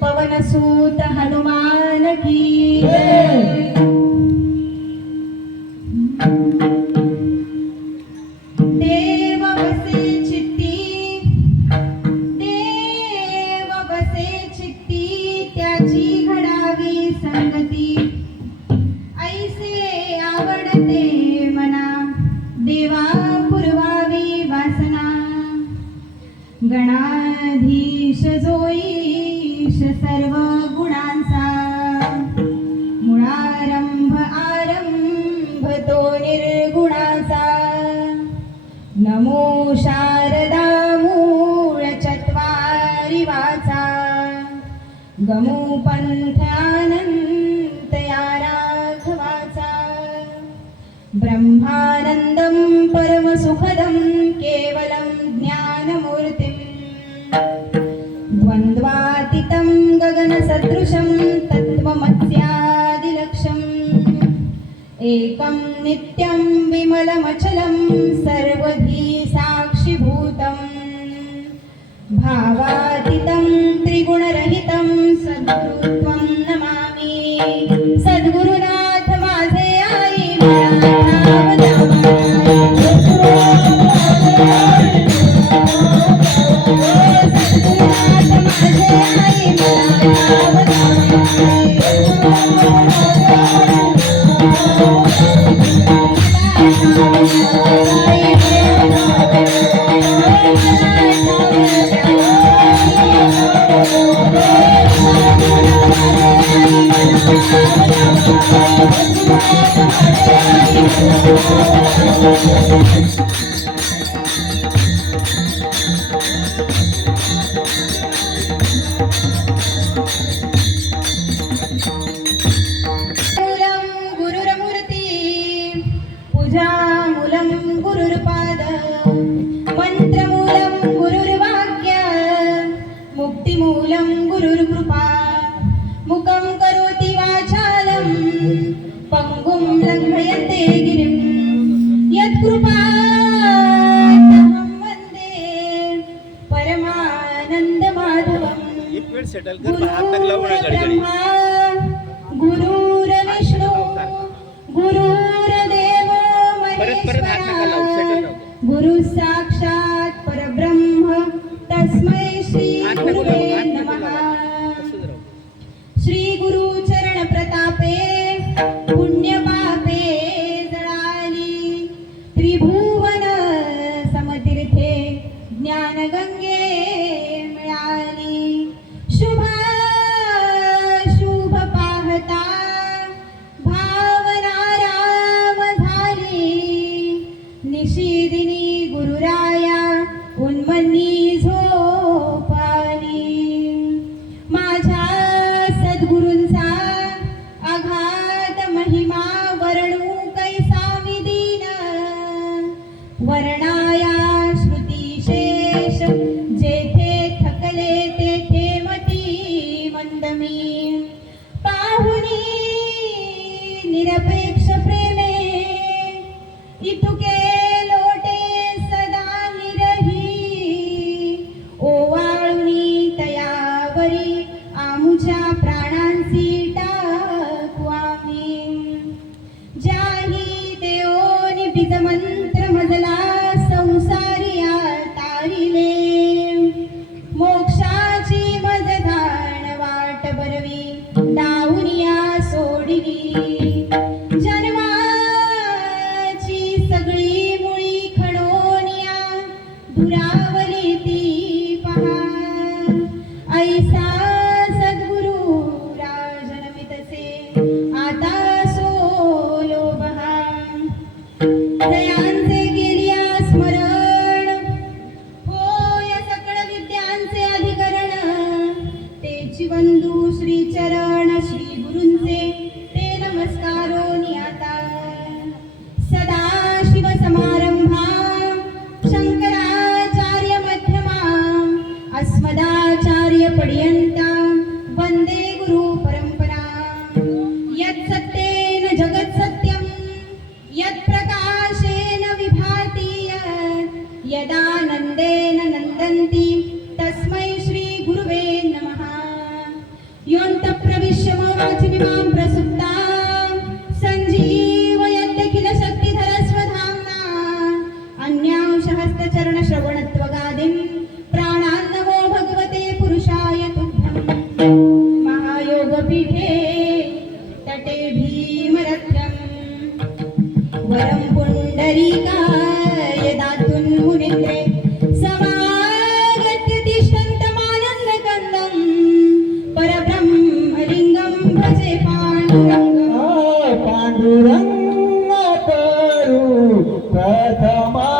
पवनसूत हनुमान की देव बसे चित्ती त्याची घडावी संगती ऐसे आवडते मना देवा पुरवावी वासना गणाधीश जोईश सर्व गुणांचा मुळारंभ आरंभ तो निर्गुणाचा नमो शारदा मूळ चत्वारी वाचा गमो पंथ अनंत या राघवाचा ब्रह्मानंदं परमसुखदं केवलं ज्ञानमूर्तिं द्वन्द्वातीतं गगनसदृशं तत्त्वमस्यादिलक्ष्यम् एकं नित्यं विमलमचलं सर्वधी साक्षिभूतं भावातीतं त्रिगुणरहितं सद्गुरुत्वं नमामि सद्गुरुनाथ माझे आई पूजामूलं गुरुर्पाद मंत्रमूलं गुरुर्वाक्य मुक्तिमूलं गुरुर्कृपा मुखं करोति वाचालं पंगुं लङ्घयते गिरिं यत्कृपातमहं वन्दे परमानन्दमाधवम् गुरुर्ब्रह्मा गुरुर्विष्णु गुरुर्देवो गुरु साक्षात परब्रह्म तस्मै श्री गुरुवे नमः श्री गुरु चरण प्रतापे पुण्य पापे जळाली त्रिभुवन समतीर्थे ज्ञान गंगे मिळाली शुभ शुभ पाहता निशिदिनी गुरुराया उन्मनी झोपाली माझ्या सद्गुरूंचा अगाध महिमा वर्णू कैसा विदीन वर्णाया श्रुतिशेष जेथे थकले तेथे मती मंदमी पाहुनी निरपेक्ष प्रेमे इतुके लोटे सदा निरही अस्मदाचार्य पर्यंता वंदे गुरु परंपरा। यत् सत्येन जगत् सत्यं, यत् प्रकाशेन विभाति, यदानन्देन नन्दन्ति तस्मै श्री गुरुवे नमः। योऽन्तः प्रविश्य मम वाचमिमां प्रसुप्तां सञ्जीवयत्यखिल शक्तिधरस्वधाम्ना। अन्यांशहस्तचरणश्रवणत्वगादिं प्राणान्नमो भगवते पुरुषाय तुभ्यं। महायोगपीठे तटे भीमरथ्यं वरं पुण्डरीकाय दातुं मुनिन्द्रे समागत्य तिष्ठन्तमानन्दकन्दं परब्रह्मलिङ्गं भजे पाण्डुरङ्गं। पांडुरंग करू प्रथमा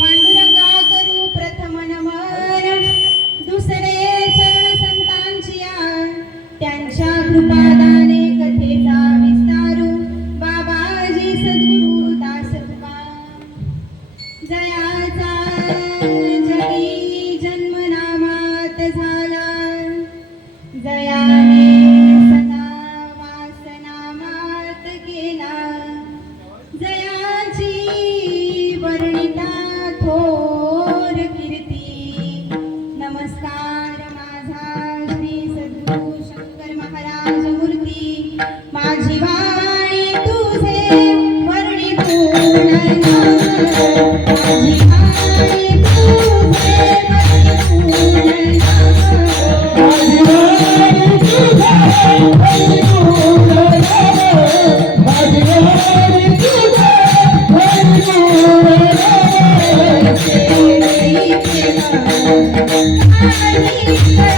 पांडुरंगा करू प्रथम नमन, दुसरे चरण संतांचिया, त्यांच्या कृपादाने कथेचा विस्तारू, बाबाजी सद्गुरु दास तुका। जयाचा जगी जन्म नामात झाला, जयाने सदा वासनामात केला। जयाची वर्णिता थोर कीर्ती, नमस्कार माझा श्री सद्गुरु शंकर महाराज मूर्ती। माझी वाणी तुझे वर्णी पूर्ण, माझी वाणी तुझे वर्णी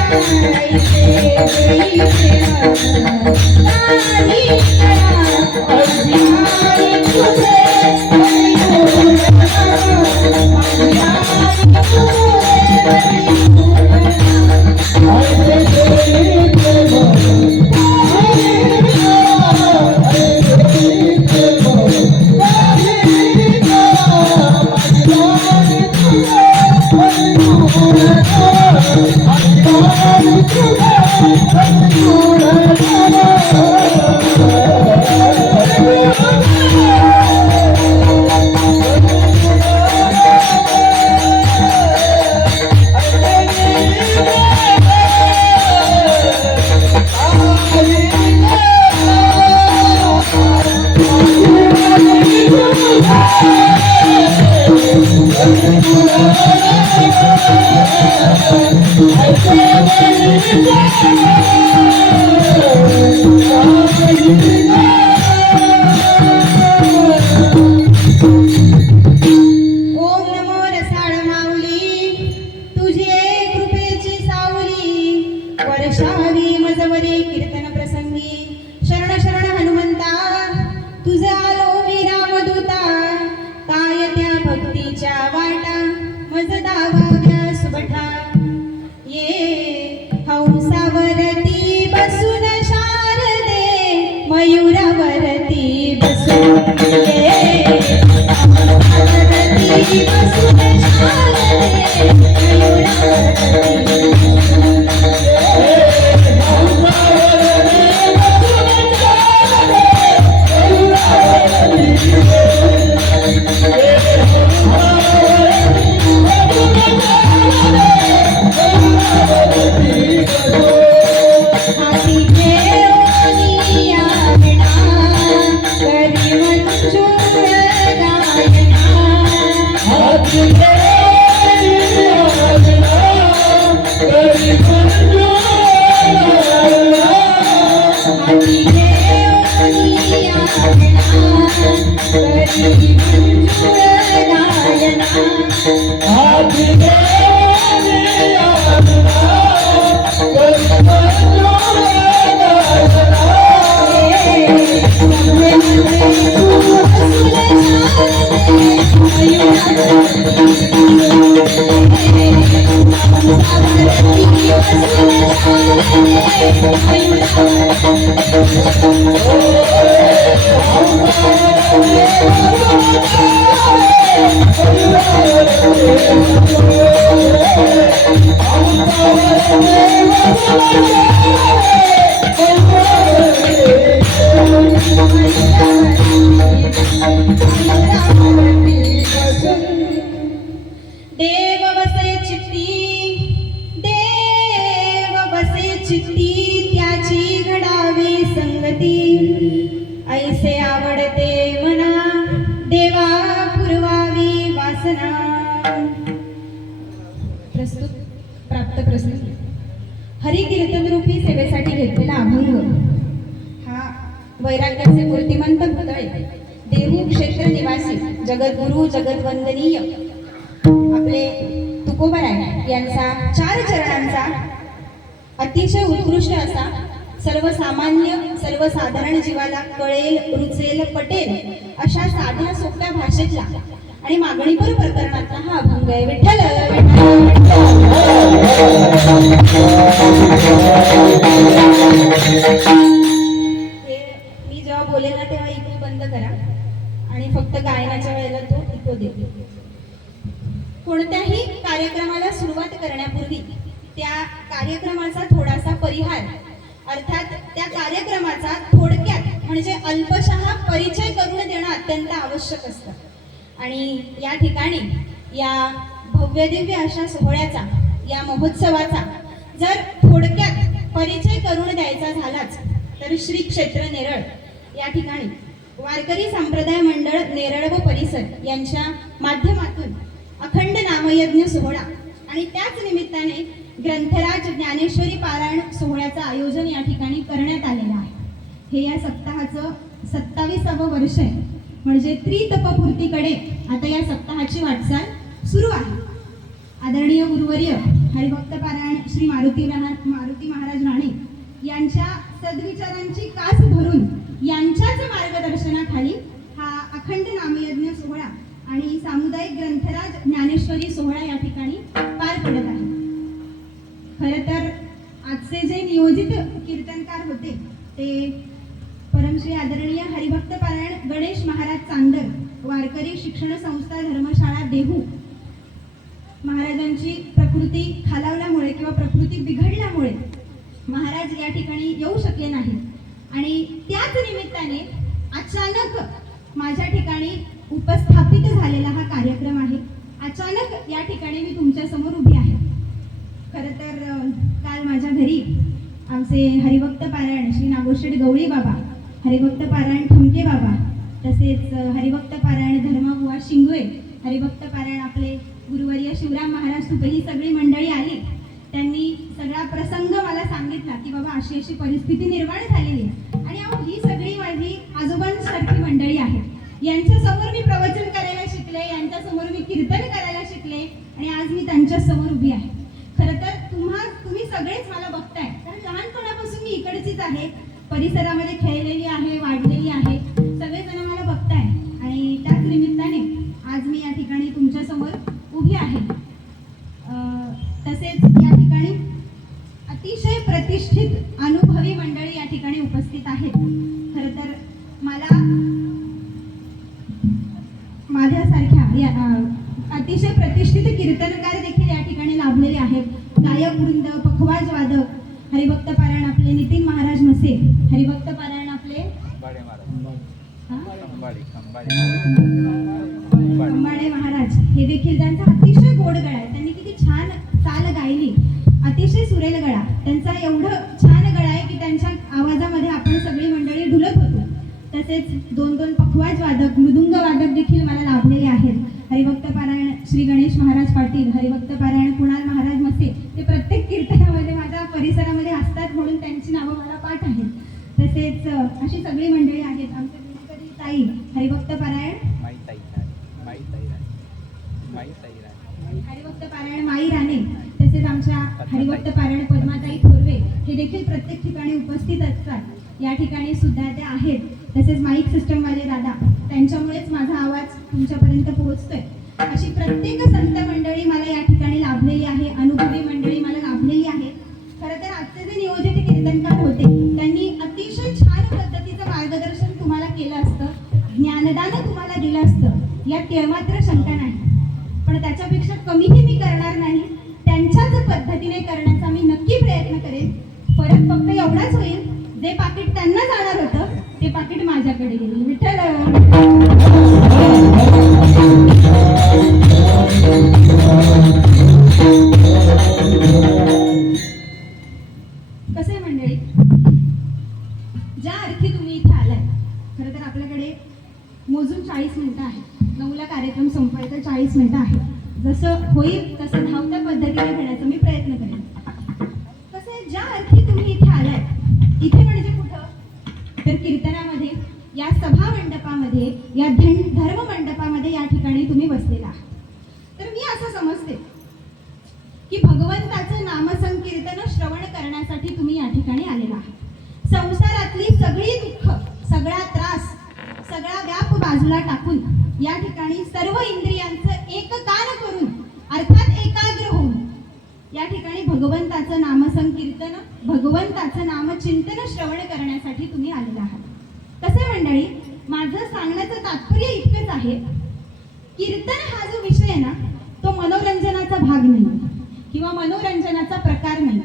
पूर्ण। ओम नमो रसाळ माऊली, तुझे कृपेची सावली वर्षावी मजवरी कीर्तन प्रसंगी शरण शरण हनुमंता, तुझा आलो मी रामदूता, काय त्या भक्तीच्या वाटा मज दावाव्या सुबठा. ये हंसावरती बसून शारदे, मयूरावरती बसून ये हंसावरती बसून शारदे, मयूरावरती बसून हाती घेऊन यावना, करी मंजूर गायना. हाती घेऊन यावना, करी मंजूर गायना. देव बसे चित्ती, त्याची घडावी संगती. ऐसे आवडते मना, देवा पुरवावी वासना. प्रस्तुत हरिकीर्तन रूपी सेवेसाठी घेतलेला अभंग हा वैराग्याचे मूर्तिमंत पुतळे, देहू क्षेत्र निवासी, जगद्गुरु जगद्वंदनीय आपले तुकोबराय यांचा 4 चरणांचा अतिशय उत्कृष्ट असा, सर्वसामान्य सर्वसाधारण जीवाला कळेल, रुचेल, पटेल अशा साध्या सोप्या भाषेतला आणि मागणीपर प्रकरणातला हा अभंग आहे. विठ्ठल मी जेव्हा बोलेल ना तेव्हा इको बंद करा आणि फक्त गायनाच्या वेळेला तो इको दे. कोणत्याही कार्यक्रमाला सुरुवात करण्यापूर्वी त्या कार्यक्रमाचा थोडासा परिहार, अर्थात त्या कार्यक्रमाचा थोडक्यात म्हणजे अल्पशः परिचय करून देणं अत्यंत आवश्यक असतं. आणि या ठिकाणी या भव्यदिव्य अशा सोहळ्याचा, या महोत्सवाचा जर थोडक्यात परिचय करून द्यायचा झालाच तर श्री क्षेत्र नेरळ या ठिकाणी वारकरी संप्रदाय मंडळ नेरळ व परिसर यांच्या माध्यमातून अखंड नामयज्ञ सोहळा आणि त्याच निमित्ताने ग्रंथराज ज्ञानेश्वरी पारायण सोहळ्याचं आयोजन या ठिकाणी करण्यात आलेलं आहे. हे या सप्ताहाचं 27वे वर्ष आहे, म्हणजे त्रितपपूर्तीकडे आता या सप्ताहाची वाटचाल सुरू आहे. आदरणीय गुरुवर्य हरिभक्त पारायण श्री मारुती महाराज राणे यांच्या सद्विचारांची कास धरून यांच्याच मार्गदर्शनाखाली हा अखंड नामयज्ञ सोहळा आणि सामुदायिक ग्रंथराज ज्ञानेश्वरी सोहळा या ठिकाणी पार पडत आहे. खरं तर आजचे जे नियोजित कीर्तनकार होते ते परमश्री आदरणीय हरिभक्त पारायण गणेश महाराज चांदर, वारकरी शिक्षण संस्था धर्मशाळा देहू. महाराजांची प्रकृती खालावल्यामुळे किंवा प्रकृती बिघडल्यामुळे महाराज या ठिकाणी येऊ शकले नाहीत आणि त्याच निमित्ताने अचानक माझ्या ठिकाणी उपस्थापित झालेला हा कार्यक्रम आहे. अचानक या ठिकाणी मी तुमच्या समोर उभी आहे. खरं तर काल माझ्या घरी आमचे हरिभक्त पारायण श्री नागोशेठ गवळी बाबा, हरिभक्त पारायण ठुमके बाबा, तसेच हरिभक्त पारायण धर्मबुवा शिंगवे, हरिभक्त पारायण आपले गुरुवर्य शिवराम महाराज तुपे ही सगळी मंडळी आली त्यांनी सगळा प्रसंग मला सांगितला की बाबा अशी अशी परिस्थिती निर्माण झालेली आहे आणि अहो ही सगळी माझी आजोबांसारखी मंडळी आहेत. यांच्यासमोर मी प्रवचन करायला शिकले, यांच्यासमोर मी कीर्तन करायला शिकले आणि आज मी त्यांच्या समोर उभी आहे. खरं तर तुम्ही सगळेच मला बघताय, कारण लहानपणापासून मी इकडचीच आहे, परिसरामध्ये खेळलेली आहे, वाढलेली आहे, सगळेजण मला बघताय आणि त्याच निमित्ताने आज मी या ठिकाणी तुमच्या समोर उभी आहे. तसेच या ठिकाणी अतिशय प्रतिष्ठित अनुभवी मंडळी या ठिकाणी उपस्थित आहेत. खरं तर मला माझ्यासारख्या अतिशय प्रतिष्ठित कीर्तनकार देखील या ठिकाणी लाभलेले आहेत. गायक वृंद, पखवाज वादक, हरिभक्त पारायण आपले नितीन महाराज मसे, हरिभक्त पारायण आपले खंबाडे महाराज, हे देखील त्यांचा अतिशय गोड गळा आहे. त्यांनी किती छान चाल गायली, अतिशय सुरेल गळा त्यांचा, एवढं छान गळा आहे की त्यांच्या आवाजामध्ये आपण सगळी मंडळी डुलत होतो. तसेच दोन पखवाज वादक, मृदुंग वादक देखील मला लाभलेले आहेत. हरिभक्त पारायण श्री गणेश महाराज पाटील, हरिभक्त पारायण कुणाल महाराज मसे, ते प्रत्येक कीर्तनामध्ये माझ्या परिसरामध्ये असतात म्हणून त्यांची नावं मला पाठ आहेत. तसेच अशी सगळी मंडळी आहेत. आमच्या गुरुकरी ताई, हरिभक्त पारायण हरिभक्त पारायण माई राणे, तसेच आमच्या हरिभक्त पारायण पद्माताई थोरवे, हे देखील प्रत्येक ठिकाणी उपस्थित असतात. या ठिकाणी सुद्धा ते आहेत. तसेच माईक सिस्टमवाले दादा, त्यांच्यामुळेच माझा आवाज तुमच्यापर्यंत पोहोचतोय. अशी प्रत्येक संत मंडळी मला या ठिकाणी लाभलेली आहे, अनुभवी मंडळी मला लाभलेली आहे. खरं तर आजचे जे नियोजित कीर्तनकार होते त्यांनी अतिशय छान पद्धतीचं मार्गदर्शन तुम्हाला केलं असतं, ज्ञानदान तुम्हाला दिलं असतं, यात मात्र शंका नाही. पण त्याच्यापेक्षा कमीही मी करणार नाही, त्यांच्याच पद्धतीने करण्याचा मी नक्की प्रयत्न करेन. फरक फक्त एवढाच होईल, जे पाकिट त्यांना जाणार होतं ते पाकिट माझ्याकडे गेले. विठ्ठल. कसे मंडळी, ज्या अर्थी तुम्ही इथे आलाय, खरं तर आपल्याकडे मोजून 40 मिनिटं आहेत. 9ला कार्यक्रम संपायचा, 40 मिनिटं आहेत. जसं होईल तसं धावत्या पद्धतीने घेण्याचा मी प्रयत्न करेन. कसे, ज्या अर्थी तुम्ही इथे आलाय, इथे म्हणजे कुठं तर कीर्तनामध्ये, या सभा मंडपामध्ये, या धर्म मंडपामध्ये या ठिकाणी तुम्ही बसलेला आहात. तर मी असं समजते की भगवंताचं नामसंकीर्तन श्रवण करण्यासाठी तुम्ही या ठिकाणी आलेला आहात. संसारातली सगळी दुःख, सगळा त्रास, सगळा व्याप बाजूला टाकून या ठिकाणी सर्व इंद्रियांचं एक कान करून, अर्थात एकाग्र होऊन या ठिकाणी भगवंताचं नामसंकीर्तन, भगवंताचं नामचिंतन श्रवण करण्यासाठी तुम्ही आलेला आहात. कसे मंडळी, माझं सांगण्याचं तात्पर्य इतकंच आहे, कीर्तन हा जो विषय आहे ना, तो मनोरंजनाचा भाग नाही किंवा मनोरंजनाचा प्रकार नाही.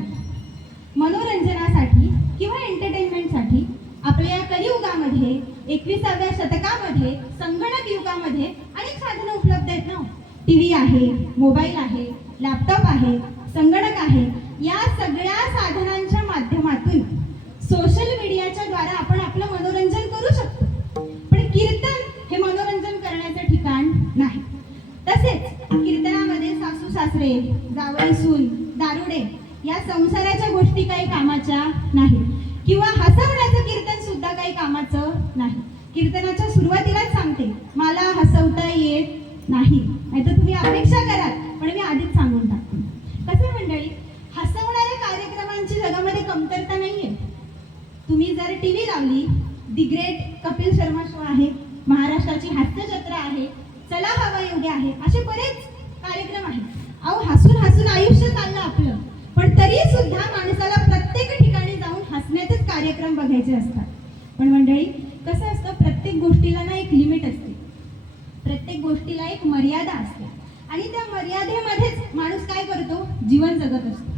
मनोरंजनासाठी किंवा एंटरटेनमेंटसाठी आपल्या कलियुगामध्ये, 21व्या शतकामध्ये, संगणक युगामध्ये अनेक साधनं उपलब्ध आहेत ना. TV आहे, मोबाईल आहे, लॅपटॉप आहे, संगणक आहे. या सगळ्या साधनांच्या माध्यमातून सोशल मीडियाच्या द्वारा आपण आपलं मनोरंजन करू शकतो. पण कीर्तन हे मनोरंजन करण्याचं ठिकाण नाही. तसेच कीर्तनामध्ये सासू सासरे, जावई सून, दारुडे या संसाराच्या गोष्टी काही कामाच्या नाही किंवा हसवण्याचं कीर्तन सुद्धा काही कामाचं नाही. कीर्तनाच्या सुरुवातीलाच सांगते, मला हसवता येत नाही, नाहीतर तुम्ही अपेक्षा कराल, पण मी आधीच सांगून टाकते. कसे मंडळी, हसवणाऱ्या कार्यक्रमांची जगामध्ये कमतरता नाहीये. तुम्ही जर TV लावली, the great Kapil Sharma show आहे, महाराष्ट्राची हास्यजत्रा आहे, चला हवा योग्य आहे, असे बरेच कार्यक्रम आहेत. अहो, हसून हसून आयुष्य चाललं आपलं, पण तरी सुद्धा माणसाला प्रत्येक ठिकाणी जाऊन हसण्याचेच कार्यक्रम बघायचे असतात. पण मंडळी, कसं असतं, प्रत्येक गोष्टीला ना एक लिमिट असते, प्रत्येक गोष्टीला एक मर्यादा असते आणि त्या मर्यादेमध्येच माणूस काय करतो, जीवन जगत असतो.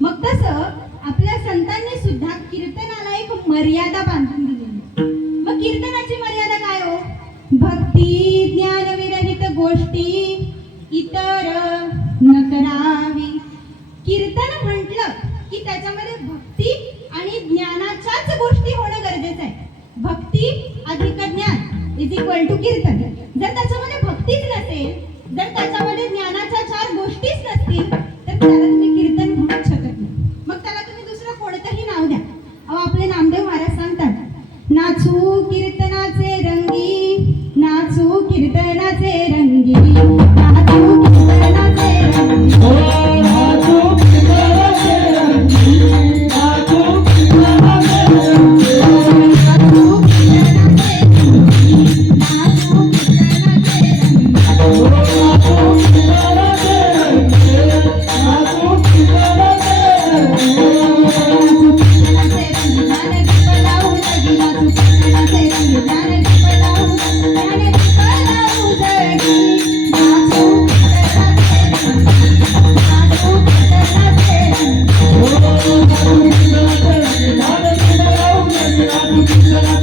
मग तसं आपल्या संतांनी सुद्धा कीर्तनाला एक मर्यादा बांधून दिलेली. मग कीर्तनाची मर्यादा काय हो? भक्ती ज्ञान विरहित गोष्टी इतर न करावी. कीर्तन म्हटलं की त्याच्यामध्ये भक्ती आणि ज्ञानाच्याच गोष्टी होणं गरजेचं आहे. भक्ती अधिक ज्ञान इज इक्वल टू कीर्तन. जर त्याच्यामध्ये भक्तीच नसेल, जर त्याच्यामध्ये ज्ञानाच्या 4 गोष्टीच नसतील, तर त्याला तुम्ही कीर्तन म्हणू शकत नाचू कीर्तनाचे रंगी, नाचू कीर्तनाचे रंगी, नाचू कीर्तनाचे रंगी. हो नाचू कीर्तनाचे रंगी, नाचू कीर्तनाचे रंगी. नाचू कीर्तनाचे रंगी, नाचू कीर्तनाचे रंगी. हो नाचू कीर्तनाचे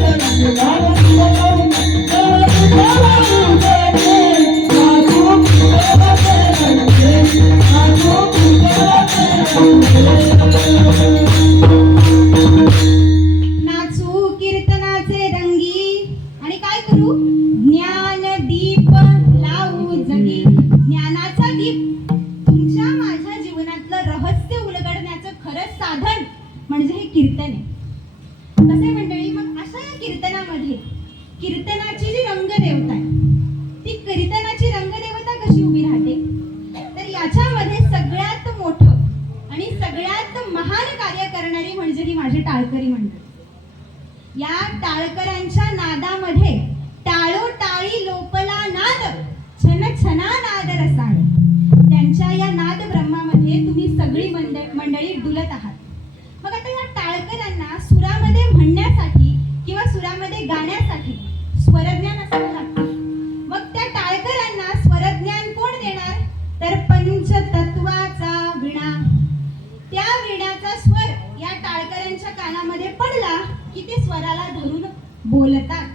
रंगी, नाचू कीर्तनाचे रंगी. नाचू कीर्तनाचे रंगी आणि काय करू? ज्ञान दीप लावू जगी. ज्ञानाचा दीप तुमच्या माझ्या जीवनातलं रहस्य उलगडण्याचं खरंच साधन म्हणजे हे कीर्तन आहे. कसे मंडळी, मग अशा या कीर्तनामध्ये कीर्तनाची जी रंगदेवता आहे, ती कीर्तनाची रंगदेवता कशी उभी राहते? तर याच्यामध्ये सगळ्यात मोठं आणि सगळ्यात महान कार्य करणारी म्हणजे ही माझी टाळकरी मंडळी. या टाळकऱ्यांच्या नादामध्ये टाळोटाळी लोपला नाद, छन छना नाद रसाळ. त्यांच्या या नाद ब्रह्मामध्ये तुम्ही सगळी मंडळी डुलत आहात. मग आता या टाळकऱ्यांना सुरामध्ये म्हणण्यासाठी किंवा सुरामध्ये गाण्यासाठी स्वरज्ञान असावं लागतं. मग त्या टाळकऱ्यांना स्वरज्ञान कोण देणार? तर पंचतत्वाचा विणा. त्या विण्याचा स्वर या टाळकऱ्यांच्या कानामध्ये पडला की ते स्वराला धरून बोलतात.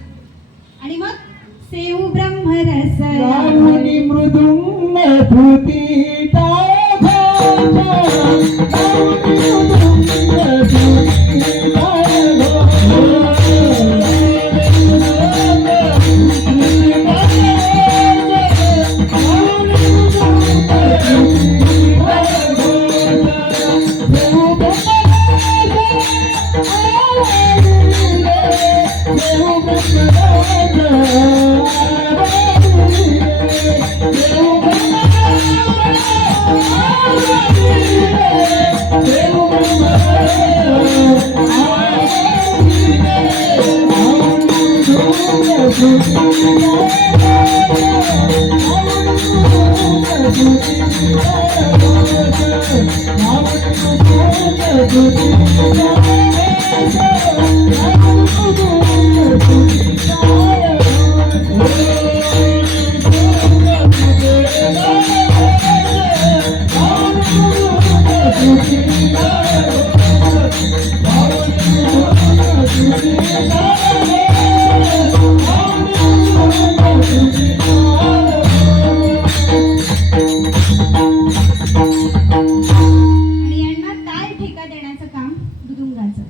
आणि मग सेऊ ब्रह्मरस लावणी मृदुंग धुती टाळ घोष,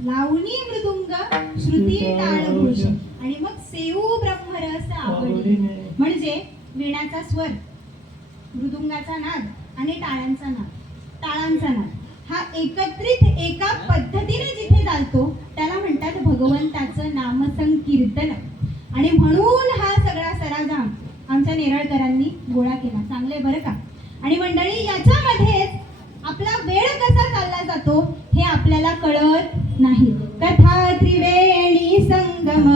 लावणी मृदुंग धुती टाळ घोष. म्हणजे वीणाचा स्वर, मृदुंगाचा नाद आणि टाळ्यांचा नाद, ताळांचा नाद हा एकत्रित एका पद्धतीने जिथे चालतो त्याला म्हणतात भगवंताचं नामसंकीर्तन. आणि म्हणून हा सगळा सराजाम आमच्या नेरळकरांनी गोळा केला. चांगले बरं का. आणि मंडळी, याच्यामध्येच आपला वेळ कसा चालला जातो हे आपल्याला कळत नाही. कथा त्रिवेणी संगम,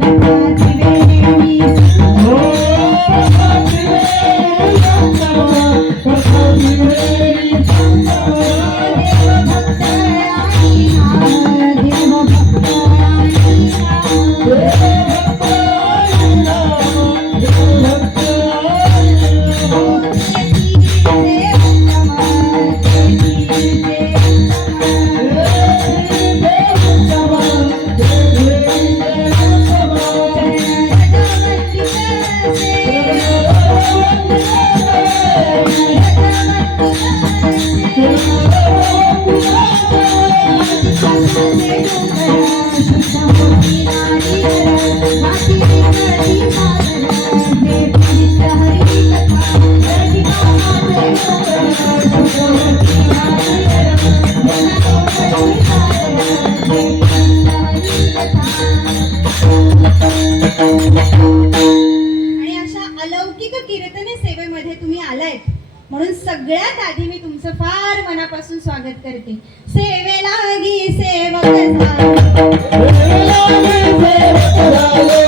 कथा त्रिवेणी म्हणते. सेवेलागी सेवक झालो, सेवेलागी सेवक झालो,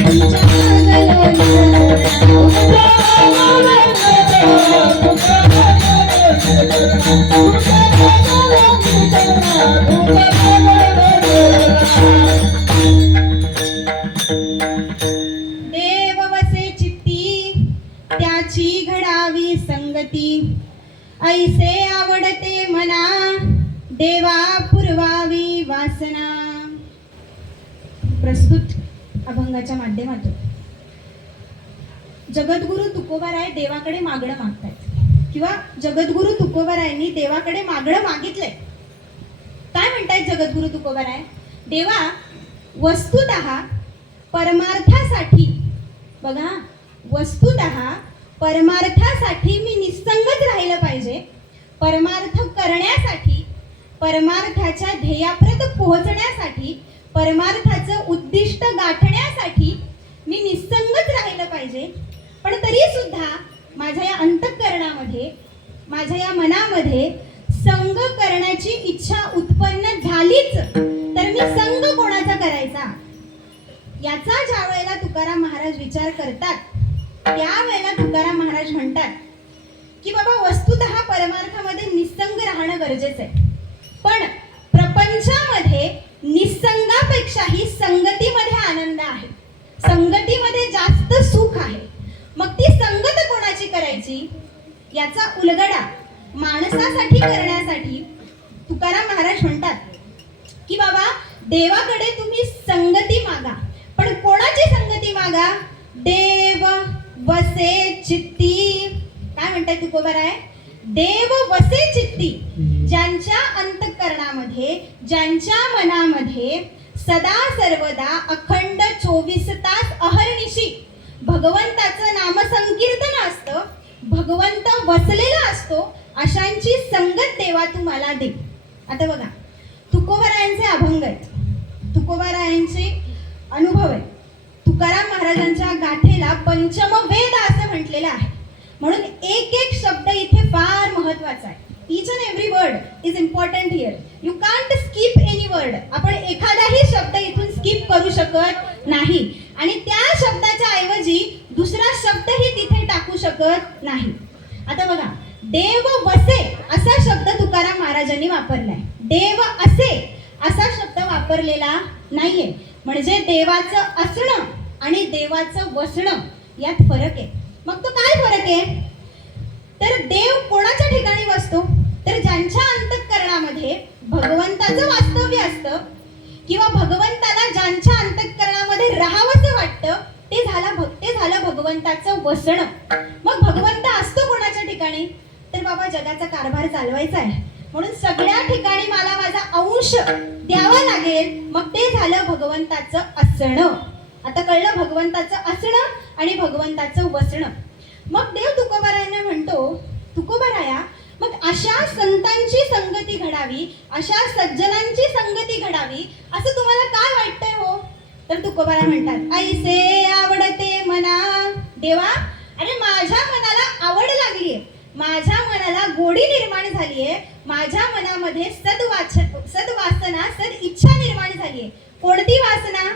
तुमच्या देव वसे चित्ती त्याची घडावी संगती, ऐसे आवडते मना देवा पुरवावी वासना. प्रस्तुत अभंगाच्या माध्यमातून जगद्गुरु तुकोबाराय देवाकडे मागणं मागतायत किंवा जगद्गुरु तुकोबारायांनी देवाकडे मागणं मागितलंय. काय म्हणतायत जगद्गुरु तुकोबाराय? देवा, वस्तुतः परमार्थासाठी, बघा, वस्तुतः परमार्थासाठी मी निस्संगच राहिलं पाहिजे. परमार्थ करण्यासाठी, परमार्थाच्या ध्येयाप्रत पोहोचण्यासाठी, परमार्थाचं उद्दिष्ट गाठण्यासाठी मी निस्संगच राहिलं पाहिजे. पण तरी सुद्धा माझ्या या अंतःकरणामध्ये, माझ्या या मनामध्ये संग करण्याची इच्छा उत्पन्न झालीच तर मी संग कोणाचा करायचा याचा ज्या वेळेला तुकाराम महाराज विचार करतात, त्यावेळेला तुकाराम महाराज म्हणतात की बाबा, वस्तुतः परमार्थामध्ये निस्संग राहणं गरजेचं आहे, पण प्रपंचामध्ये निस्संगापेक्षाही संगतीमध्ये आनंद आहे, संगतीमध्ये जास्त सुख आहे. मग ती संगत कोणाची करायची याचा उलगडा माणसासाठी करण्यासाठी तुकाराम महाराज म्हणतात की बाबा, देवाकडे तुम्ही संगती मागा, पण कोणाची संगती मागा? देव वसे चित्ती. काय म्हणताय तुकोबाराय? देव वसे चित्ती. ज्यांच्या अंतःकरणामध्ये, ज्यांच्या मनामध्ये सदा सर्वदा अखंड 24 तास अहर्निशी भगवंताचं नामसंकीर्तन असतं, भगवंत वसलेला असतो, अशांची संगत देवा तुम्हाला दे. आता बघा, तुकोबारायांचे अभंग आहेत, तुकोबारायांचे अनुभव आहेत. तुकाराम महाराजांच्या गाथेला पंचम वेद असं म्हटलेलं आहे, म्हणून एक एक शब्द इथे फार महत्वाचा आहे. Each and every word is important here. You can't skip any word. आपण एखादाही शब्द इथून स्किप करू शकत नाही आणि त्या शब्दाच्या ऐवजी दुसरा शब्दही तिथे टाकू शकत नाही. आता बघा, देव वसे असा शब्द तुकाराम महाराजांनी वापरलाय. देव असे असा शब्द वापरलेला नाहीये. म्हणजे देवाचं असणं आणि देवाचं वसणं यात फरक आहे. मग तो काय फरक आहे? तर देव कोणाच्या ठिकाणी वसतो? तर ज्यांच्या अंतःकरणामध्ये भगवंताचं वास्तव्य असतं किंवा भगवंताला ज्यांच्या अंतःकरणामध्ये राहावंसं वाटतं, ते झालं भगवंताचं वसणं. मग भगवंत असतो कोणाच्या ठिकाणी? तर बाबा, जगाचा कारभार चालवायचा आहे म्हणून सगळ्या ठिकाणी मला माझा अंश द्यावा लागेल, मग ते झालं भगवंताचं असणं. आता कळलं भगवंताचं असणं आणि भगवंताचं वसणं. मग देव तुकोबारायांना म्हणतो, तुकोबाराया, मग अशा संतांची संगती घडावी, अशा सज्जनांची संगती घडावी असं तुम्हाला काय वाटतंय हो? तर तुकोबाराय म्हणतात, ऐसे आवडते मना. देवा, अरे माझ्या मनाला आवड लागलीये, माझ्या मनाला गोडी निर्माण झालीये, माझ्या मनामध्ये सद्वासना, सद इच्छा निर्माण झालीये. कोणती वासना?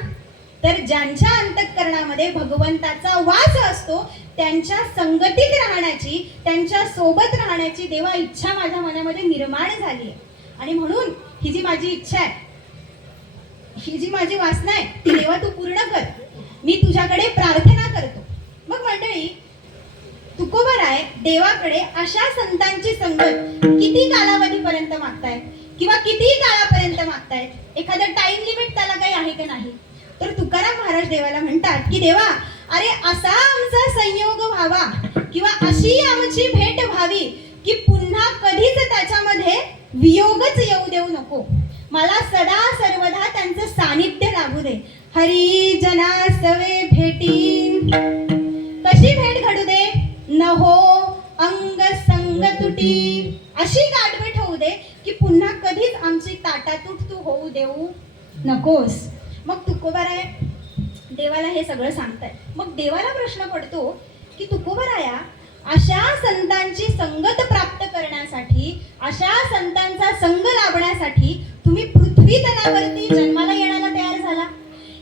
तर ज्यांच्या अंतःकरणामध्ये भगवंताचा वास असतो त्यांच्या संगतीत राहण्याची, त्यांच्या सोबत राहण्याची देवा इच्छा माझ्या मनामध्ये निर्माण झाली आहे. आणि म्हणून ही जी माझी इच्छा आहे, ही जी माझी वासना आहे, ती देवा तू पूर्ण कर, मी तुझ्याकडे प्रार्थना करतो. मग मंडळी, तुकोबाराय देवाकडे अशा संतांची संगत किती कालावधीपर्यंत मागतायत किंवा किती काळापर्यंत मागतायत? एखादं टाइम लिमिट त्याला काही आहे की नाही? तर तुकाराम महाराज देवाला म्हणतात की देवा, अरे असा आमचा संयोग व्हावा किंवा अशी आमची भेट व्हावी की पुन्हा कधीच त्याच्यामध्ये वियोगच येऊ देऊ नको. मला सदा सर्वदा त्यांचं सानिध्य लाभू दे. हरी जना सवे भेटी, कशी भेट घडू दे? नहो अंग संग तुटी, अशी गाठभेट होऊ दे की पुन्हा कधीच आमची ताटातूट तू होऊ देऊ नकोस. मग तुकोबाराय देवाला हे सगळं सांगतायत. मग देवाला प्रश्न पडतो की तुकोबराया, अशा संतांची संगत प्राप्त करण्यासाठी, अशा संतांचा संग लाभण्यासाठी तुम्ही पृथ्वी तलावरती जन्माला येण्याला तयार झाला,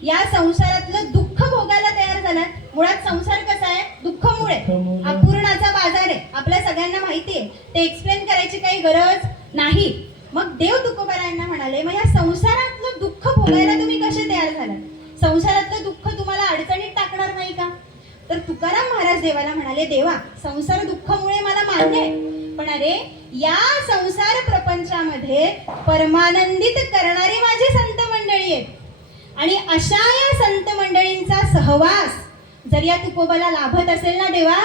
या संसारातलं दुःख भोगायला तयार झाला. मुळात संसार कसा आहे? दुःखमुळे अपूर्णाचा बाजार आहे, आपल्या सगळ्यांना माहिती आहे, ते एक्सप्लेन करायची काही गरज नाही. मग देव तुकोबारायांना म्हणाले, मग या संसारातलं दुःख भोगायला तुम्ही कसे तयार झालात? संसारातलं दुःख तुम्हाला अडचणीत टाकणार नाही का? तर तुकाराम महाराज देवाला म्हणाले, देवा, संसार दुःखामुळे मला मान्य आहे, पण अरे या संसार प्रपंचामध्ये परमानंदित करणारी माझी संत मंडळी आहेत, आणि अशा या संत मंडळींचा सहवास जर या तुकोबाला लाभत असेल ना देवा,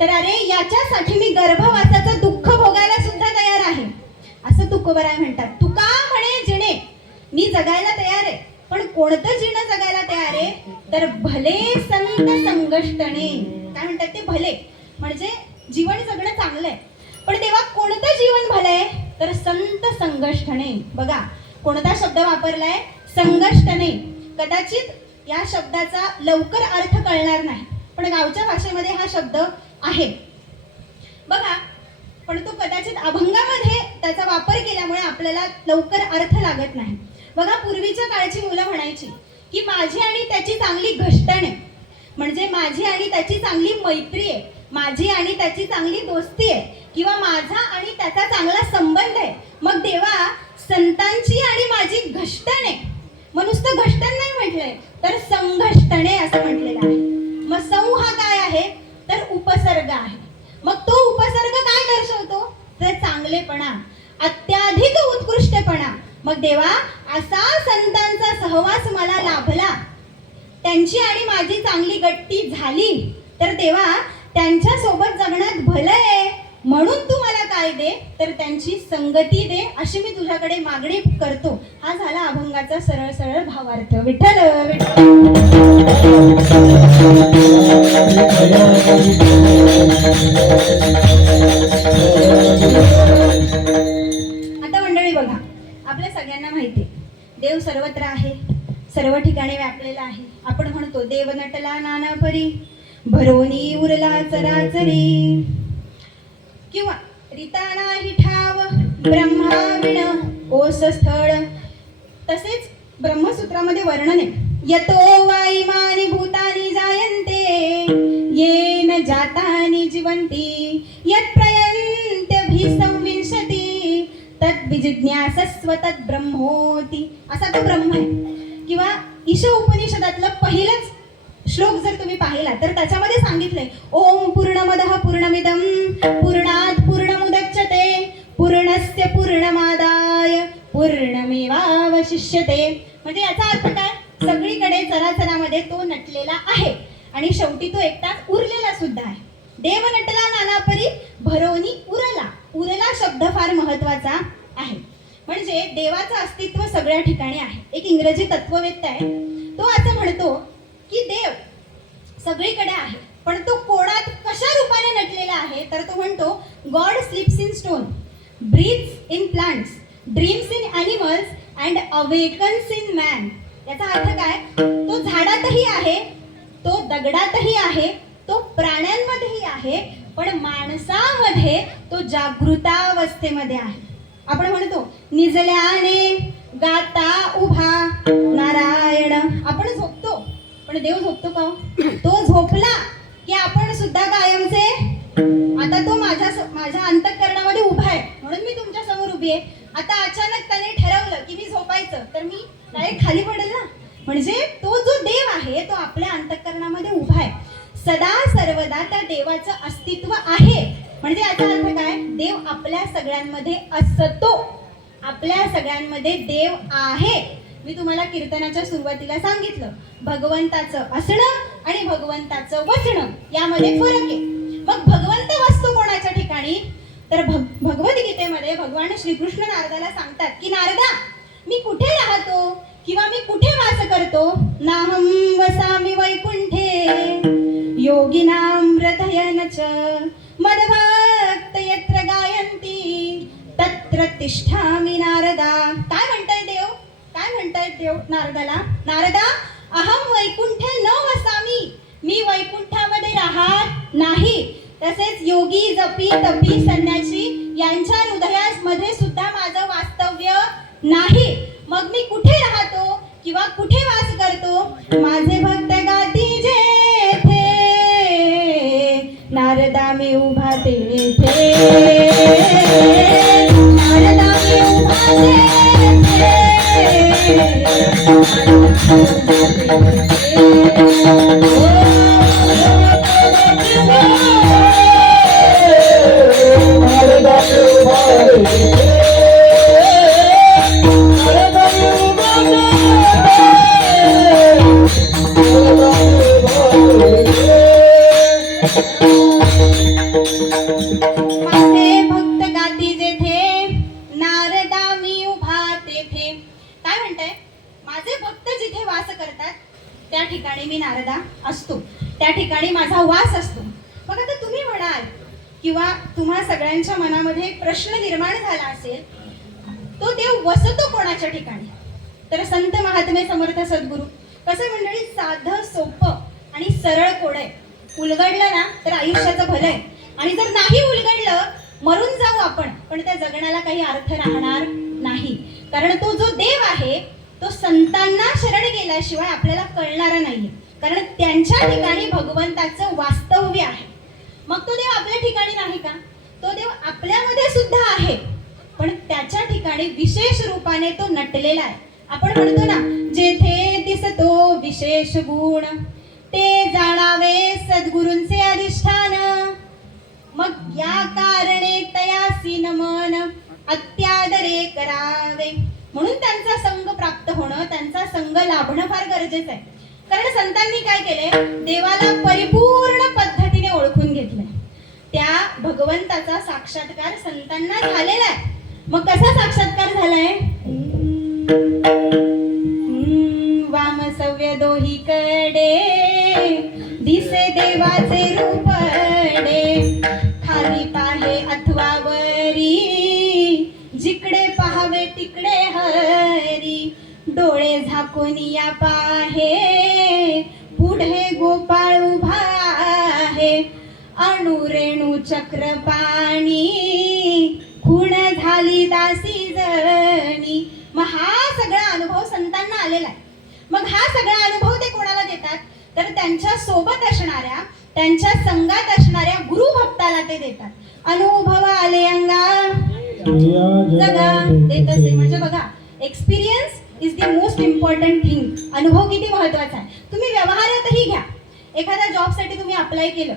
तर अरे याच्यासाठी मी गर्भवासाचं दुःख भोगायला सुद्धा तयार आहे, असं तुकोबराय म्हणतात. तुका म्हणे जिणे, मी जगायला तयार आहे, पण कोणतं जीवन जगायला तयार आहे? तर भले संत संगष्टणे. काय म्हणतात ते? भले म्हणजे जीवन जगणं चांगलं आहे, पण तेव्हा कोणतं जीवन भलं आहे? तर संत संगष्टणे. बघा कोणता शब्द वापरलाय? संगष्टणे. कदाचित या शब्दाचा लवकर अर्थ कळणार नाही, पण गावच्या भाषेमध्ये हा शब्द आहे बघा, पण तो कदाचित अभंगामध्ये त्याचा वापर केल्यामुळे आपल्याला लवकर अर्थ लागत नाही. बघा पूर्वीच्या काळची मुलं म्हणायची की माझी आणि त्याची चांगली घष्टण आहे, म्हणजे माझी आणि त्याची चांगली मैत्री आहे, माझी आणि त्याची चांगली दोस्ती आहे, किंवा माझा आणि त्याचा चांगला संबंध आहे. मग देवा संतांची आणि माझी घष्टण आहे. मग नुसतं घष्टण नाही म्हटलंय, तर संघष्टणे असं म्हटलेलं आहे. मग सौ हा काय आहे? तर उपसर्ग आहे. मग तो उपसर्ग काय दर्शवतो? तर चांगलेपणा, अत्याधिक उत्कृष्टपणा. मग देवा असा संतांचा सहवास मला लाभला, त्यांची आणि माझी चांगली गट्टी झाली, तर देवा त्यांच्या सोबत जगण्यात भलं आहे, म्हणून तू मला काय दे? तर त्यांची संगती दे, अशी मी तुझ्याकडे मागणी करतो. हा झाला अभंगाचा सरळ सरळ भावार्थ. विठ्ठल आता मंडळी बघा, आपल्या सगळ्यांना माहिती देव सर्वत्र आहे, सर्व ठिकाणी व्यापलेला आहे. आपण म्हणतो देव नटला नाना परी, भरोनी उरला चराचरी, किंवा रीता नाही ठाव ब्रह्माविण ओस स्थळ. तसेच ब्रह्मसूत्रामध्ये वर्णन आहे, यतो वा इमानी भूतानि जायन्ते येन जातानि जीवन्ति यत् प्रयन्त्यभिसंविंशति तद् विजिज्ञासस्व तद् ब्रह्मोति. असा तो ब्रह्म आहे. किंवा ईश उपनिषदातलं पहिलंच श्लोक जर तुम्ही पाहिला तर त्याच्यामध्ये सांगितलंय, ओम पूर्णमदः पूर्णमिदं पूर्णात् पूर्णमुदच्यते पूर्णस्य पूर्णमादाय पूर्णमेवावशिष्यते. म्हणजे याचा अर्थ काय? सगळीकडे चराचरामध्ये तो नटलेला आहे आणि शेवटी तो एकटाच उरलेला सुद्धा आहे. देव नटला नाना परी, भरोनी उरला. उरला शब्द फार महत्वाचा आहे, म्हणजे देवाचं अस्तित्व सगळ्या ठिकाणी आहे. एक इंग्रजी तत्ववेत्ता आहे, तो असं म्हणतो की देव सगळीकडे आहे, पण तो कोणात कशा रूपाने नटलेला आहे? तर तो म्हणतो god sleeps in stone, breathes in plants, dreams in animals and awakens in man. याचा अर्थ काय? तो झाडातही आहे, तो दगडातही आहे, तो प्राण्यांमध्येही आहे, पण माणसामध्ये तो जागृतावस्थेमध्ये आहे. आपण म्हणतो निजल्याने गाता उभा नारायण. आपण झोपतो, पण देव झोपतो का? तो झोपला की आपण सुद्धा कायमचे, आता तो माझ्या अंतःकरणामध्ये उभा आहे, म्हणून मी तुमच्या समोर उभी आहे. आता अचानक त्याने ठरवलं की मी झोपायचं, तर मी डायरेक्ट खाली पडेल ना. म्हणजे तो जो देव आहे तो आपल्या अंतःकरणामध्ये उभा आहे. सदा सर्वदा त्या देवाचं अस्तित्व आहे. म्हणजे याचा अर्थ काय? देव आपल्या सगळ्यांमध्ये असतो, आपल्या सगळ्यांमध्ये देव आहे. मी तुम्हाला कीर्तनाच्या सुरुवातीला सांगितलं, भगवंताचं असणं आणि भगवंताचं वसणं यामध्ये फरक आहे. मग भगवंत वसतो कोणाच्या ठिकाणी? तर भगवद्गीतेमध्ये भगवान श्रीकृष्ण नारदाला सांगतात की नारदा, मी कुठे राहतो किंवा मी कुठे वास करतो? नाहं वसामि वैकुंठे योगिनां हृदयेन च मद्भक्त यत्र गायन्ति तत्र तिष्ठामि नारदा. काय म्हणताय देव? काय म्हणताय देव नारदाला? नारदा, अहम वैकुंठे न वसामी, मी वैकुंठामध्ये राहत नाही. तसेच योगी जपी तपी संन्यासी यांच्या हृदयामध्ये सुद्धा माझं वास्तव्य नाही. मग मी कुठे राहतो किंवा कुठे वास करतो? माझे भक्त गाती जेथे, नारदा मी उभा तेथे, नारदा मी उभा तेथे, माझे भक्त गाती जेथे, नारदा मी उभा तेथे. काय म्हणताय? माझे भक्त जिथे वास करतात त्या ठिकाणी मी नारदा असतो, त्या ठिकाणी माझा वास असतो. मग आता तुम्ही म्हणाल किंवा तुम्हा सगळ्यांच्या मनामध्ये एक प्रश्न निर्माण झाला असेल, तो देव वसतो कोणाच्या ठिकाणी? तर संत महात्मे समर्थ सद्गुरू कसं मंडळी साधं सोपं आणि सरळ कोड आहे. उलगडलं ना तर आयुष्याचं भलं आहे, आणि जर नाही उलगडलं मरून जाऊ आपण, पण त्या जगण्याला काही अर्थ राहणार नाही. कारण तो जो देव आहे तो संतांना शरण गेल्याशिवाय आपल्याला कळणारा नाहीये, कारण त्यांच्या ठिकाणी भगवंताचं वास्तव्य आहे. मग तो देव आपल्या ठिकाणी नाही का? तो देव आपल्यामध्ये सुद्धा आहे, पण त्याच्या ठिकाणी विशेष रूपाने तो नटलेला आहे. आपण म्हणतो ना, जेथे दिसतो विशेष गुण ते जाणावे सद्गुरूंचे अधिष्ठान. मग या कारणे तयासी नमन अत्यादरे करावे. म्हणून त्यांचा संग प्राप्त होणं, त्यांचा संग लाभणं फार गरजेचं आहे. कारण संतांनी काय केलंय? देवाला परिपूर्ण पद्धतीने ओळखून घेतलंय. त्या भगवंताचा साक्षात्कार संतांना झालेला आहे. मग कसा साक्षात्कार झालाय? वामसव्य दोहीकडे दिसे देवाचे रूपडे, खाली पाहे अथवा वरी जिकडे पाहावे तिकडे हरी. डोळे झाकून या पाहे पुढे गोपाळ उभा आहे, अणुरेणू चक्र पाणी खूण झाली दासी जणी. मग हा सगळा अनुभव संतांना आलेला आहे. मग हा सगळा अनुभव ते कोणाला देतात? तर त्यांच्या सोबत असणाऱ्या, त्यांच्या संगात असणाऱ्या गुरु भक्ताला ते देतात. अनुभव आले अंगा जगा देत असे. म्हणजे बघा, experience is the most important thing. अनुभव किती महत्वाचा आहे. तुम्ही व्यवहारातही घ्या. एखाद्या जॉबसाठी तुम्ही अप्लाय केलं,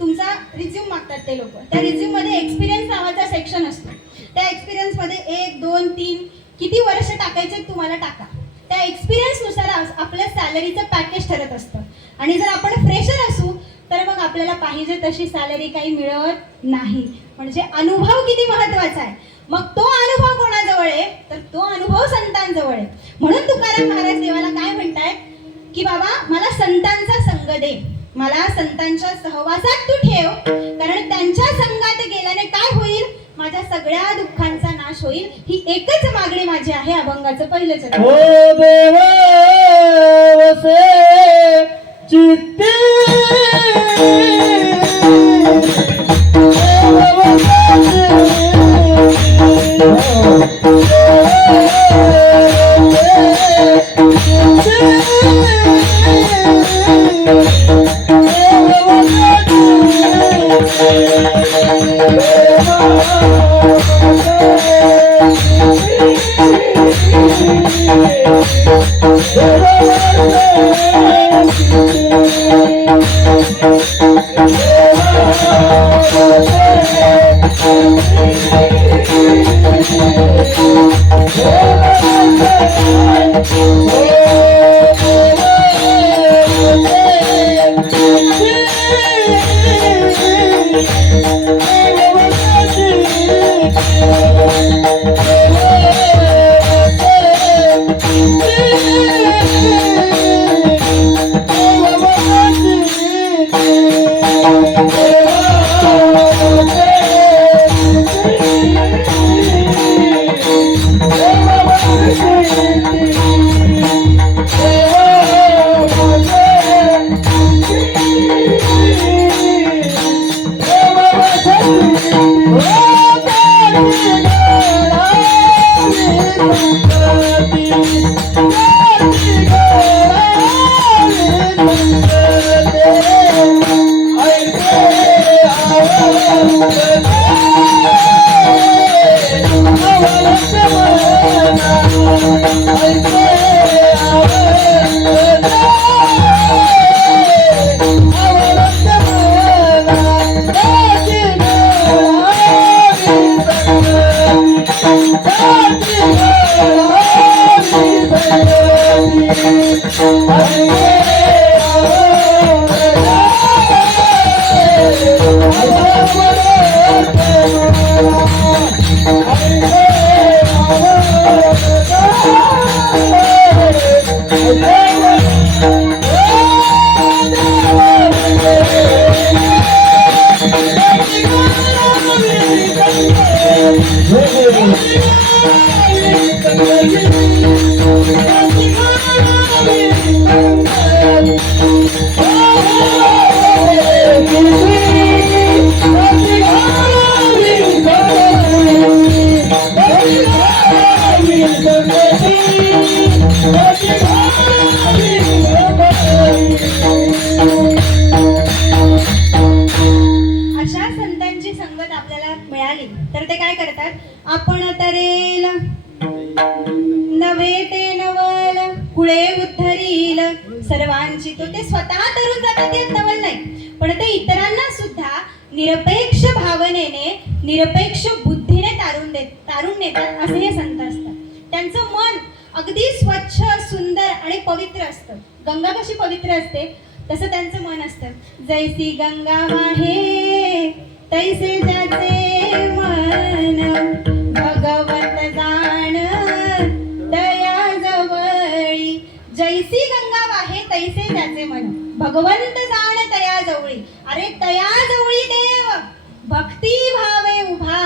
तुमचा रिझ्यूम मागतात ते लोक. त्या रिझ्यूम मध्ये एक्सपिरियन्स नावाचा सेक्शन असतो. त्या एक्सपिरियन्स मध्ये 1, 2, 3 किती वर्ष टाकायचे तुम्हाला टाका. त्या एक्सपिरियन्स नुसार आपल्या सॅलरीचं पॅकेज ठरत असतं. आणि जर आपण फ्रेशर असू तर मग आपल्याला पाहिजे तशी सॅलरी काही मिळत नाही. म्हणजे अनुभव किती महत्वाचा आहे. मग तो अनुभव कोणाजवळ आहे? तर तो अनुभव संतांजवळ आहे. म्हणून तुकाराम महाराज देवाला काय म्हणतायत की बाबा मला संतांचा संग दे, मला संतांच्या सहवासात तू ठेव. कारण त्यांच्या संगात गेल्याने काय होईल? माझ्या सगळ्या दुःखांचा नाश होईल. ही एकच मागणी माझी आहे. अभंगाचं पहिलं चरण. ओ देव वसे चित्ती पण ते इतरांना सुद्धा निरपेक्ष भावनेने, निरपेक्ष बुद्धीने तारून नेतात असे हे संत असतात. त्यांचं मन अगदी स्वच्छ, सुंदर आणि पवित्र असतं. गंगा कशी पवित्र असते तसं त्यांचं मन असतं. जैसी गंगा वाहे तैसे त्याचे मन, भगवंत जाण दया जवळी. जैसी गंगा वाहे तैसे त्याचे मन, भगवंत जाण तया जवळी. अरे तया जवळी देव, भक्ती भावे उभा,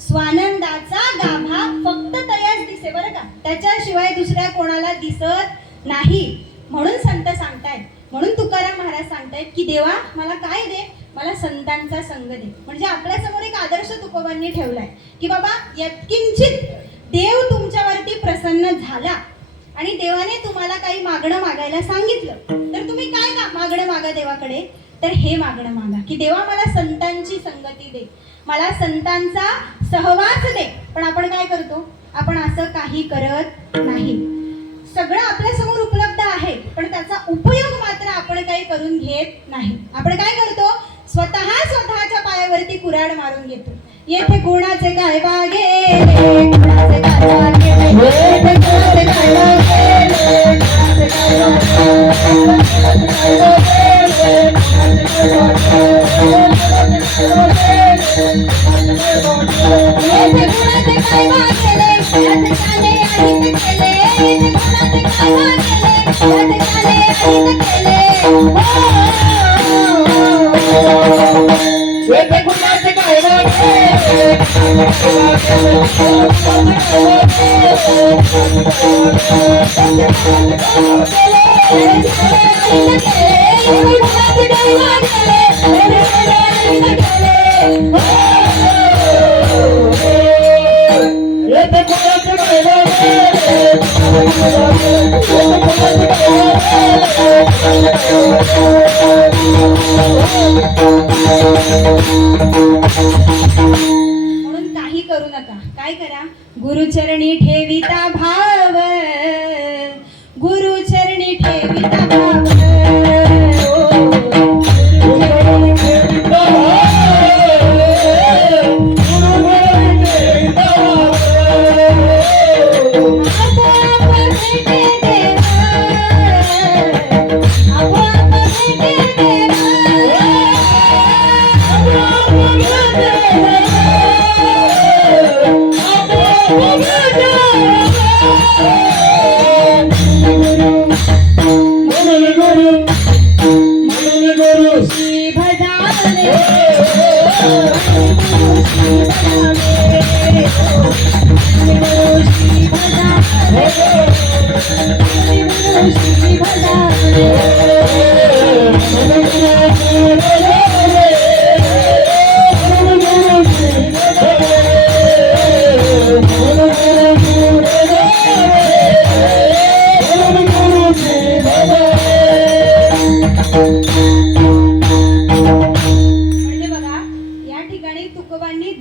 स्वानंदाचा गाभा फक्त तयाच दिसे बरं का, त्याच्याशिवाय दुसऱ्या कोणाला दिसत नाही. म्हणून संत सांगतायत, म्हणून तुकाराम महाराज सांगतायत की देवा मला काय दे, मला संतांचा संग दे. म्हणजे आपल्या समोर एक आदर्श तुकोबांनी ठेवलाय की बाबा यत्किंचित देव तुमच्यावरती प्रसन्न झाला आणि देवाने तुम्हाला काही मागणं मागायला सांगितलं तर तुम्ही काय मागणं मागा देवाकडे, तर हे मागणं मागा की देवा मला संतांची संगती दे, मला संतांचा सहवास दे. पण आपण काय करतो, आपण असं काही करत नाही. सगळं आपल्या समोर उपलब्ध आहे पण त्याचा उपयोग मात्र आपण काही करून घेत नाही. आपण काय करतो, स्वतःच्या पायावरती कुऱ्हाड मारून घेतो. येथे गुणाचे काय वागे, गुणाचे काय वागे, येथे गुणाचे काय वागे, गुणाचे काय म्हणून काही करू नका. काय करा, गुरुचरणी ठेविता भाव, गुरुचरणी ठेविता भाव.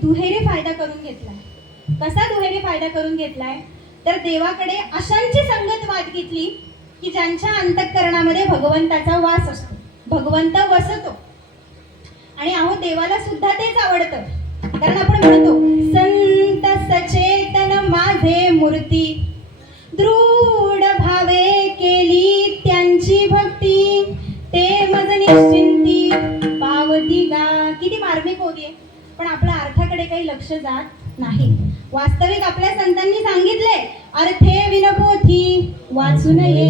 दुहेरी फायदा करून घेतलाय. कसा दुहेरी फायदा करून घेतलाय, तर देवाकडे अशांची संगत मागितली की ज्यांच्या अंतःकरणामध्ये भगवंताचा वास असतो, भगवंत वसतो. आणि अहो देवाला सुद्धा तेच आवडतं. कारण आपण म्हणतो संत सचेतन माझे मूर्ती, दृढ भावे केली त्यांची भक्ती, ते मज निश्चिंती पावती गा. किती मार्मिक ओवी आहे, पण आपल्या अर्थाकडे काही लक्ष जात नाही. वास्तविक आपल्या संतांनी सांगितले अर्थे विनपोथी वाचू नये,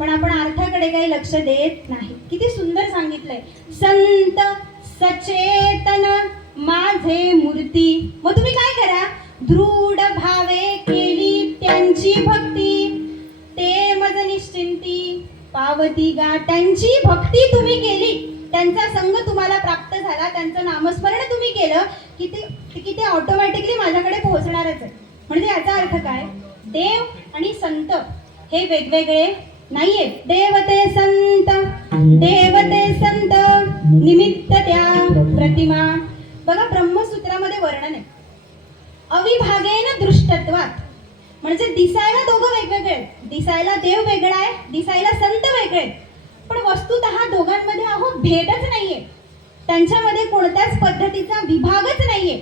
पण आपण अर्थाकडे काही लक्ष देत नाही. किती सुंदर सांगितलंय, संत सचेतन माझे मूर्ती. मग तुम्ही काय करा, दृढ भावे केली त्यांची भक्ती, ते मज निश्चिंती पावती गा. त्यांची भक्ती तुम्ही केली, त्यांचा संग तुम्हाला प्राप्त झाला, त्यांचं नामस्मरण तुम्ही केलं की ते ऑटोमॅटिकली माझ्याकडे पोहोचणारच आहे. म्हणजे याचा अर्थ काय, देव आणि संत हे वेगवेगळे नाहीये. देवते संत, देवते संत निमित्त त्या प्रतिमा. बघा ब्रह्मसूत्रामध्ये वर्णन आहे, अविभागेन दृष्टत्वात. म्हणजे दिसायला दोघं वेगवेगळे आहेत, दिसायला देव वेगळा आहे, दिसायला संत वेगळे आहेत, पण वस्तुतः दोघांमध्ये अहो भेदच नाहीये. त्यांच्यामध्ये कोणत्याच पद्धतीचा विभागच नाहीये,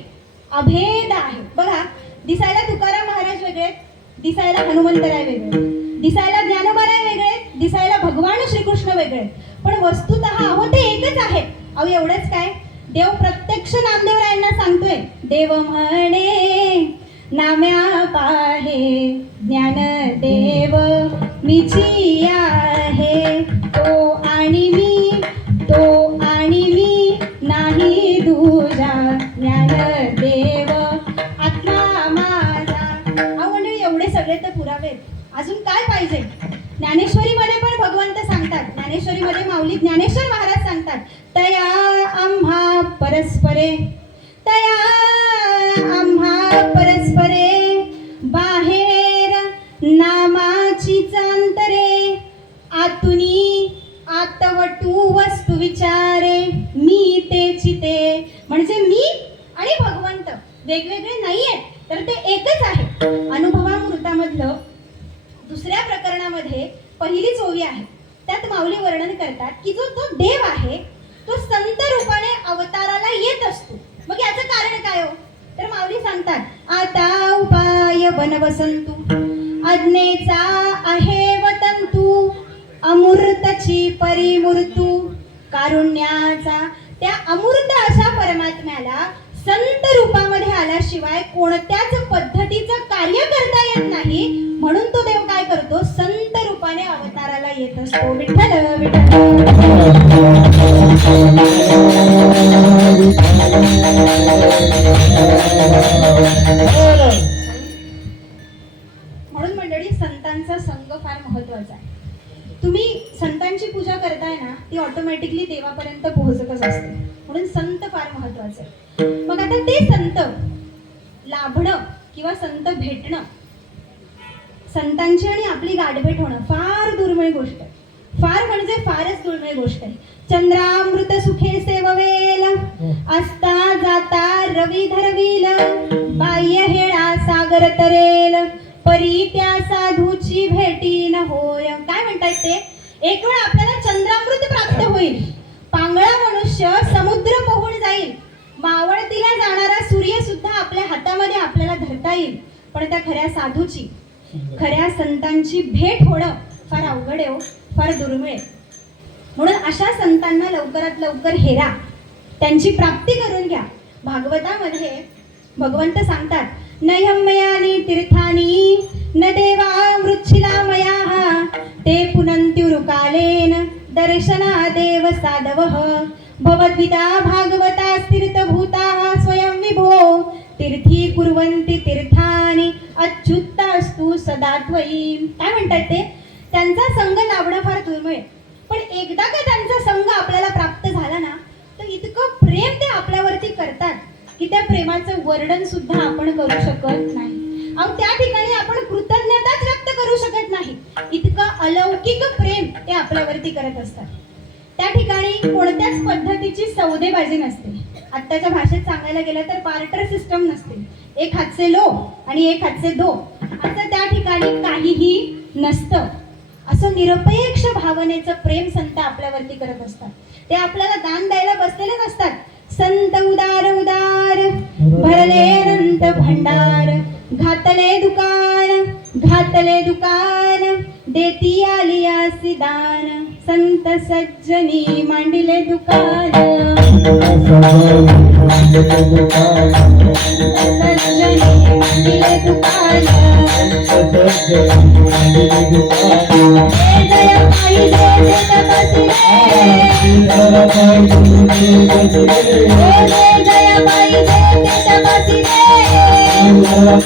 अभेद आहे. बघा, दिसायला तुकाराम महाराज वेगळे, दिसायला हनुमंतराय वेगळे, दिसायला ज्ञानोबाराय वेगळे, दिसायला भगवान श्रीकृष्ण वेगळे, पण वस्तुतः अहो ते एकच आहे. अहो एवढंच काय, देव प्रत्यक्ष नामदेवरायांना सांगतोय, देव म्हणे नाम्या पाहे ज्ञानदेव मीची आहे, तो आणि मी नाही दूजा ज्ञानदेव आत्मा माझा. अहो मंडळी, एवढे सगळे तर पुरावेत, अजून काय पाहिजे? ज्ञानेश्वरीमध्ये पण भगवंत सांगतात, ज्ञानेश्वरीमध्ये माऊली ज्ञानेश्वर महाराज सांगतात, तया आम्हा परस्परे, तया आम्हा परस्परे बाहेर नामाची चांतरे, आतुनी आतवटू वस्तू विचारे, मी तेची ते. म्हणजे मी आणि भगवंत वेगवेगळे नाहीये, तर ते एकच आहे. अनुभवामृतामधलं दुसऱ्या प्रकरणामध्ये पहिलीच ओवी आहे, त्यात माऊली वर्णन करतात की जो तो देव आहे तो संत रूपाने अवताराला येत असतो. मग याचं कारण काय हो? तर माऊली सांगतात, आता उपाय बनवसंतू अज्ञेचा आहे वतंतू, अमूर्तची परिमूर्तू कारुण्याचा. त्या अमूर्त अशा परमात्म्याला संत रूपामध्ये आल्याशिवाय कोणत्याच पद्धतीचं कार्य करता येत नाही, म्हणून तो देव काय करतो, संत रूपाने अवताराला येत असतो. विठ्ठल विठ्ठल. म्हणून मंडळी, संतांचा संग फार महत्वाचा आहे. तुम्ही संतांची पूजा करताय ना, ती ऑटोमॅटिकली देवापर्यंत पोहोचतच असते, म्हणून संत फार महत्वाचे आहे. मग आता ते संत लाभणं किंवा संत भेटणं, संतांची आणि आपली गाठभेट होणं फार दुर्मिळ गोष्ट आहे, फार म्हणजे फारच दुर्मिळ गोष्ट आहे. चंद्रामृत सुखे सेववेल, असता जाता रवी धरवील, बाह्य हेळा सागर तरेल, परी त्या साधूची भेटी न होय. काय म्हणतात ते? एक वेळ आपल्याला चंद्रामृत प्राप्त होईल, पांगळा मनुष्य समुद्र पोहून जाईल, मावळतीला जाणारा सूर्य सुद्धा आपल्या हातामध्ये आपल्याला धरता येईल, पण त्या खऱ्या साधूची, खऱ्या संतांची भेट होणं फार अवघड आहे, फार दुर्मिळ आहे. म्हणून अशा संतांना लवकरात लवकर हेरा, त्यांची प्राप्ती करून घ्या. भागवतामध्ये भगवंत सांगतात, नयमयानी तीर्थानी न देवा मृच्छिला मया, ते पुनंत्युरुकालेन दर्शना देव साधवः, भवद्विता भागवता तीर्थभूता स्वयं विभो, तीर्थी कुर्वन्ति तीर्थानि अच्युतास्तु सदा त्वयि. काय म्हणतात ते? त्यांचा संग लाभणं फार दुर्मिळ, पण एकदा का त्यांचा संग आपल्याला प्राप्त झाला ना, तर इतकं प्रेम ते आपल्यावरती करतात की त्या प्रेमाचं वर्णन सुद्धा आपण करू शकत नाही. अहो त्या ठिकाणी आपण कृतज्ञताच व्यक्त करू शकत नाही, इतकं अलौकिक प्रेम ते आपल्यावरती करत असतात. त्या ठिकाणी कोणत्याच पद्धतीची सौदेबाजी नसते. आत्ताच्या भाषेत सांगायला गेलं तर बार्टर सिस्टम नसते, एक हातचे लो आणि एक हातचे दो, असं त्या ठिकाणी काहीही नसतं. असं निरपेक्ष भावनेचं प्रेम संत आपल्यावरती करत असतात. ते आपल्याला दान द्यायला बसलेले नसतात. संत उदार उदार भरले अनंत भंडार, घातले दुकान देती आली आसी दान, संत सज्जनी मांडिले दुकान, सज्जनी मांडिले दुकान, जय पाहिजे जय पाहिजे Oh,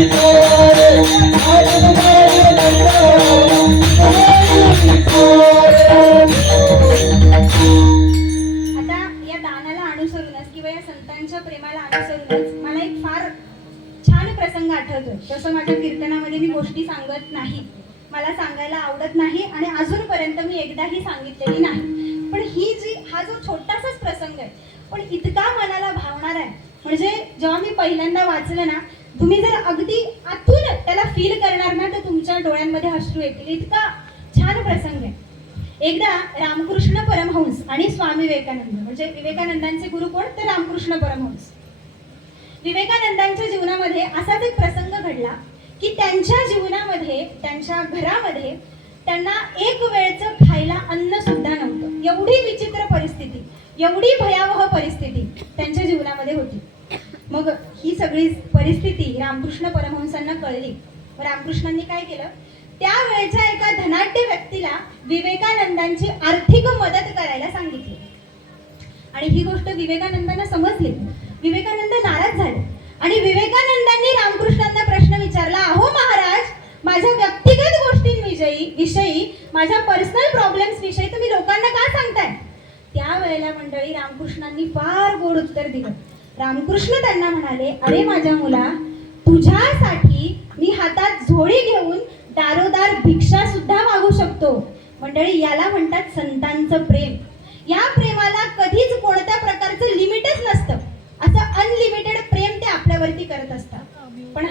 आता या दानाला अनुसरूनच किंवा या संतांच्या प्रेमाला अनुसरूनच मला एक फार छान प्रसंग आठवतोय. तसं माझ्या कीर्तनामध्ये मी गोष्टी सांगत नाही, मला सांगायला आवडत नाही आणि अजूनपर्यंत मी एकदाही सांगितलेली नाही. पण हा जो छोटासाच प्रसंग आहे पण इतका मनाला भावणार आहे, म्हणजे जेव्हा मी पहिल्यांदा वाचलं ना, तुम्ही जर अगदी आतून त्याला फील करणार ना तर तुमच्या डोळ्यांमध्ये अश्रू येतील. इतका छान प्रसंग आहे. एकदा रामकृष्ण परमहंस आणि स्वामी विवेकानंद, म्हणजे विवेकानंदांचे गुरु कोण तर रामकृष्ण परमहंस. विवेकानंदांच्या जीवनामध्ये असाच एक प्रसंग घडला की त्यांच्या जीवनामध्ये, त्यांच्या घरामध्ये त्यांना एक वेळचं खायला अन्न सुद्धा नव्हतं. एवढी विचित्र परिस्थिती, एवढी भयावह परिस्थिती त्यांच्या जीवनामध्ये होती. मग ही सगळी परिस्थिती रामकृष्ण परमहंसांना कळली. रामकृष्णांनी काय केलं, त्यावेळेच्या एका धनाढ्य व्यक्तीला विवेकानंदांची आर्थिक मदत करायला सांगितली. आणि ही गोष्ट विवेकानंदांना समजली. विवेकानंद नाराज झाले आणि विवेकानंदांनी रामकृष्णांना प्रश्न विचारला, अहो महाराज, माझ्या व्यक्तिगत गोष्टींविषयी, माझ्या पर्सनल प्रॉब्लेम्स विषयी तुम्ही लोकांना का सांगताय? त्यावेळेला मंडळी रामकृष्णांनी फार गोड उत्तर दिलं. रामकृष्ण त्यांना म्हणाले, अरे माझ्या मुला, तुझ्यासाठी मी हातात झोळी घेऊन दारोदार भिक्षा सुद्धा मागू शकतो. मंडळी, याला म्हणतात संतांचं प्रेम. या प्रेमाला कधीच कोणत्या प्रकारचं लिमिटच नसतं. असं अनलिमिटेड प्रेम ते आपल्यावरती करत असतात. पण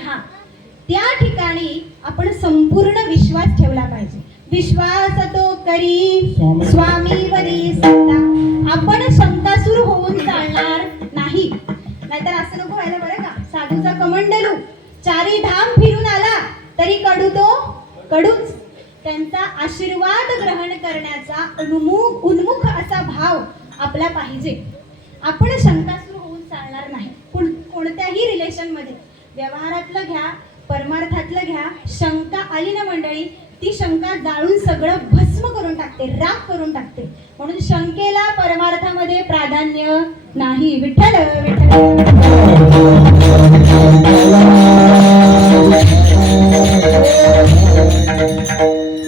त्या ठिकाणी आपण संपूर्ण विश्वास ठेवला पाहिजे. विश्वास तो करी स्वामीवरी सत्ता, आपण शंकासूर होऊन चालणार नाही. नाहीतर असं नको व्हायला बरं का. साधूचा कमंडलू चारी धाम फिरून आला तरी कडू तो कडूच. त्यांचा आशीर्वाद ग्रहण करण्याचा उन्मुख असा भाव आपला पाहिजे. आपण शंकासूर होऊन चालणार नाही. कोणत्याही रिलेशन मध्ये, व्यवहारातलं घ्या, परमार्थातलं घ्या, शंका आली ना मंडळी, ती शंका जाळून सगळं भस्म करून टाकते, राख करून टाकते. म्हणून शंकेला परमार्थामध्ये प्राधान्य नाही. विठ्ठल विठ्ठल.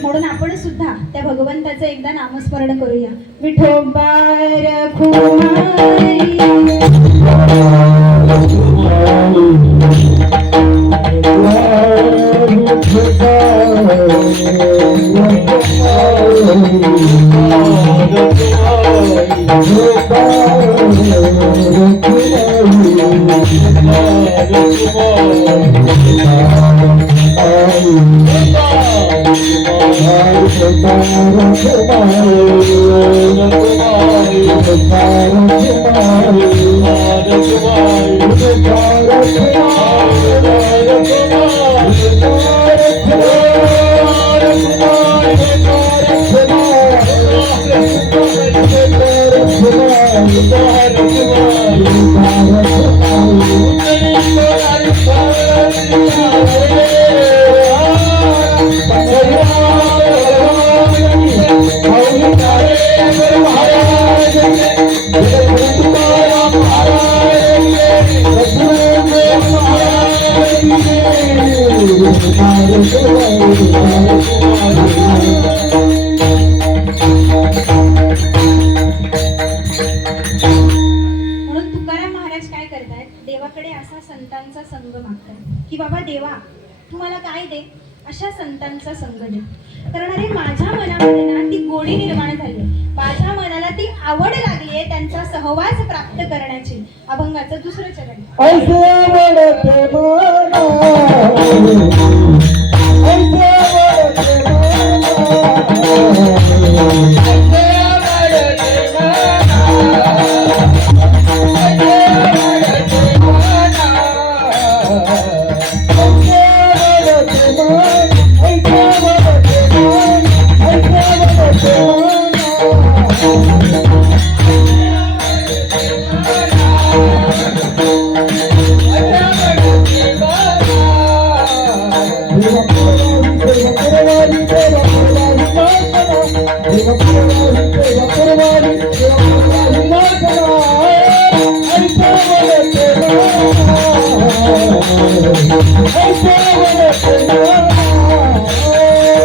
म्हणून आपण सुद्धा त्या भगवंताचं एकदा नामस्मरण करूया. विठोबार खुमारी संतांचा संग मागतात की बाबा देवा तू मला काय दे, अशा संतांचा संग दे. कारण अरे माझ्या मनामध्ये ना ती गोडी निर्माण झाली, माझ्या मनाला ती आवड लागली आहे त्यांचा सहवास प्राप्त करण्याची. अभंगाचं दुसरं चरण. Oh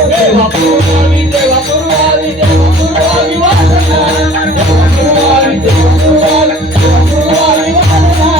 देवा पुरवावी देवा पुरवावी देवा पुरवावी वासना देवा पुरवावी देवा पुरवावी देवा पुरवावी वासना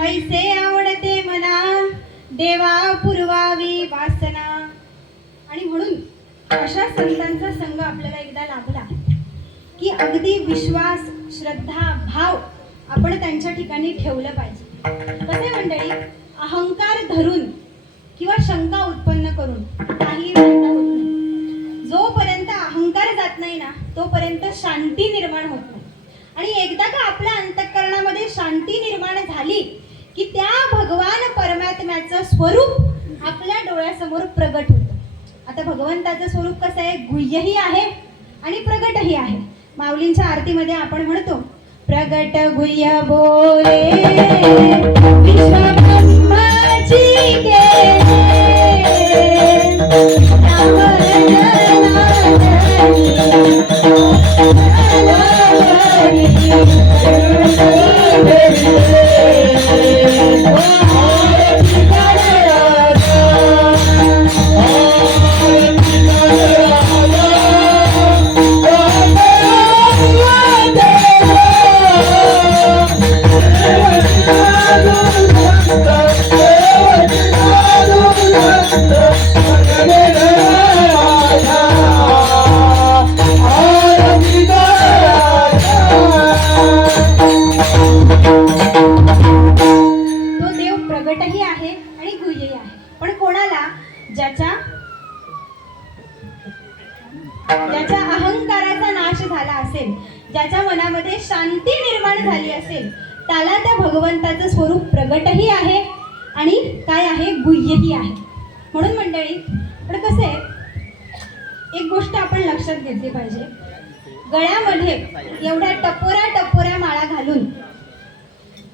ऐसे आवडते मना देवा पुरवावी वासना. आणि म्हणून अशा संतांचा संग आपल्याला एकदा लाभला की अगदी विश्वास श्रद्धा भाव आपण त्यांच्या ठिकाणी ठेवलं पाहिजे. कसे मंडळी, अहंकार धरून किंवा शंका उत्पन्न करून काही फायदा होत नाही. जोपर्यंत अहंकार जात नाही ना तोपर्यंत शांती निर्माण होत नाही. आणि एकदा का आपल्या अंतःकरणामध्ये शांती निर्माण झाली की त्या भगवान परमात्म्याचं स्वरूप आपल्या डोळ्यासमोर प्रगट होतं. आता भगवंताचं स्वरूप कसं आहे, गुह्यही आहे आणि प्रगटही आहे. माऊलींच्या आरतीमध्ये आपण म्हणतो, प्रगट गुह्य बोले विश्वब्रह्माची केले ज्याच्या अहंकाराचा नाश झाला असेल, ज्याच्या मनामध्ये शांती निर्माण झाली असेल, त्याला त्या भगवंताचं स्वरूप प्रगटही आहे आणि काय आहे, गुह्यही आहे. म्हणून मंडळी, पण कसं आहे, एक गोष्ट आपण लक्षात घेतली पाहिजे. गळ्यामध्ये एवढ्या टपोऱ्या माळा घालून,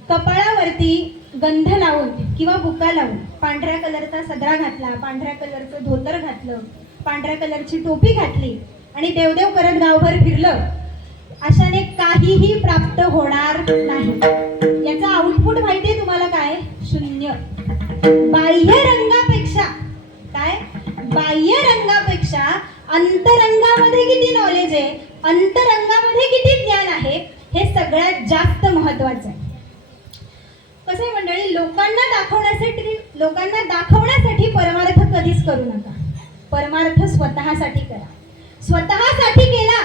कपाळावरती गंध लावून किंवा बुका लावून, पांढऱ्या कलरचा सदरा घातला, पांढऱ्या कलरचं धोतर घातलं, पांढऱ्या कलरची टोपी घातली आणि देवदेव करत गावभर फिरलं, अशाने काहीही प्राप्त होणार नाही. याचा आउटपुट माहितीये तुम्हाला काय, शून्य. बाह्य रंगापेक्षा काय, बाह्य रंगापेक्षा अंतरंगामध्ये किती नॉलेज आहे, अंतरंगामध्ये किती ज्ञान आहे, हे सगळ्यात जास्त महत्वाचं आहे. कसं आहे मंडळी, लोकांना दाखवण्यासाठी परमार्थ कधीच करू नका. परमार्थ स्वतःसाठी करा. स्वतःसाठी केला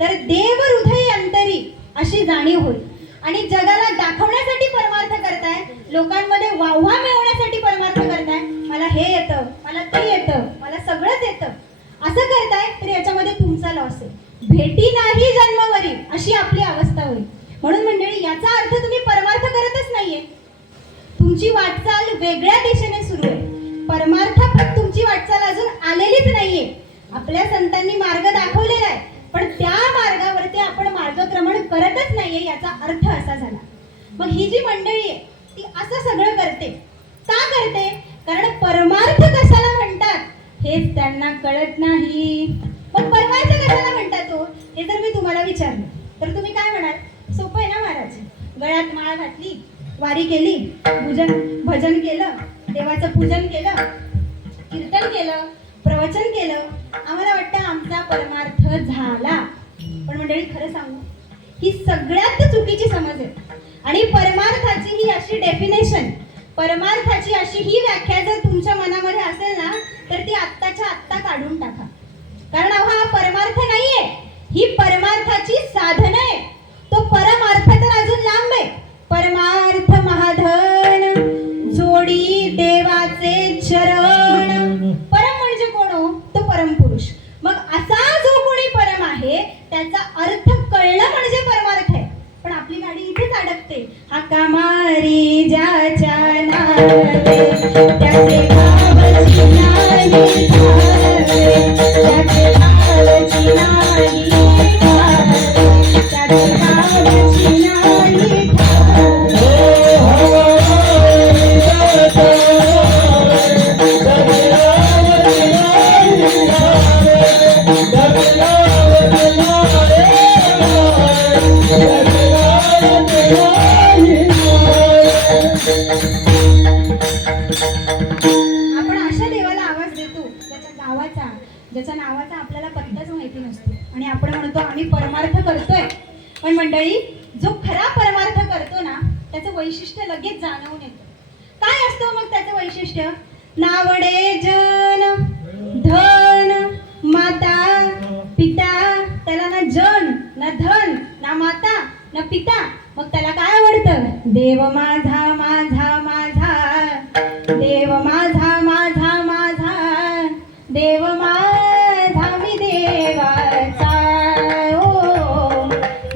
तर देव हृदय अंतरी अशी जाणीव होईल. आणि जगाला दाखवण्यासाठी परमार्थ करताय, लोकांमध्ये वाहवा मिळवण्यासाठी परमार्थ करताय, मला हे येतं, मला ते येतं, मला सगळंच येतं, असं करताय, तर याच्यामध्ये तुमचा लॉस आहे. भेटी नाही जन्मवरी अशी आपली अवस्था होईल. म्हणून मंडळी, याचा अर्थ तुम्ही परमार्थ करतच नाहीये, तुमची वाटचाल वेगळ्या दिशेने सुरू आहे. परमार्थात तुमची वाटचाल अजून आलेलीच नाहीये. आपल्या संतांनी मार्ग दाखवलेला आहे, पण त्या मार्गावरती आपण मार्गक्रमण करतच नाहीये, याचा अर्थ असा झाला. मग ही जी मंडळी आहे ती असं सगळं करते का करते, कारण परमार्थ कशाला म्हणतात हेच त्यांना कळत नाही. मग परमार्थ कशाला म्हणतात हो, हे जर मी तुम्हाला विचारलं तर तुम्ही काय म्हणाल, सोपं आहे ना महाराज, गळ्यात माळ घातली, वारी केली, भजन केलं, देवाचं पूजन केलं, कीर्तन केलं, प्रवचन केलं, आम्हाला वाटतं आमचा परमार्थ झाला. पण मंडळी, खरं सांगू, ही सगळ्यात चुकीची समज आहे. आणि परमार्थाची ही अशी डेफिनेशन, परमार्थाची अशी ही व्याख्या जर तुमच्या मनामध्ये असेल ना, तर ती आत्ताच्या आत्ता काढून टाका. कारण हा परमार्थ नाहीये, ही परमार्थाची साधन आहे. तो परमार्थ तर अजून लांब आहे. परमार्थ महाधन जोडी देवाचे चरण, नावाचा, ज्याच्या नावाचा आपल्याला पत्ताच माहिती नसतो आणि आपण म्हणतो आम्ही परमार्थ करतोय. पण मंडळी, जो खरा परमार्थ करतो ना त्याचं वैशिष्ट्य लगेच जाणवून येतं. काय असतं मग त्याचं वैशिष्ट्य? नावडे जन धन माता पिता. त्याला ना जन ना धन ना माता ना पिता. मग त्याला काय आवडतं? देव माझा माझा माझा, देव माझा माझा माझा, देव माझा मी देवाचा. ओ,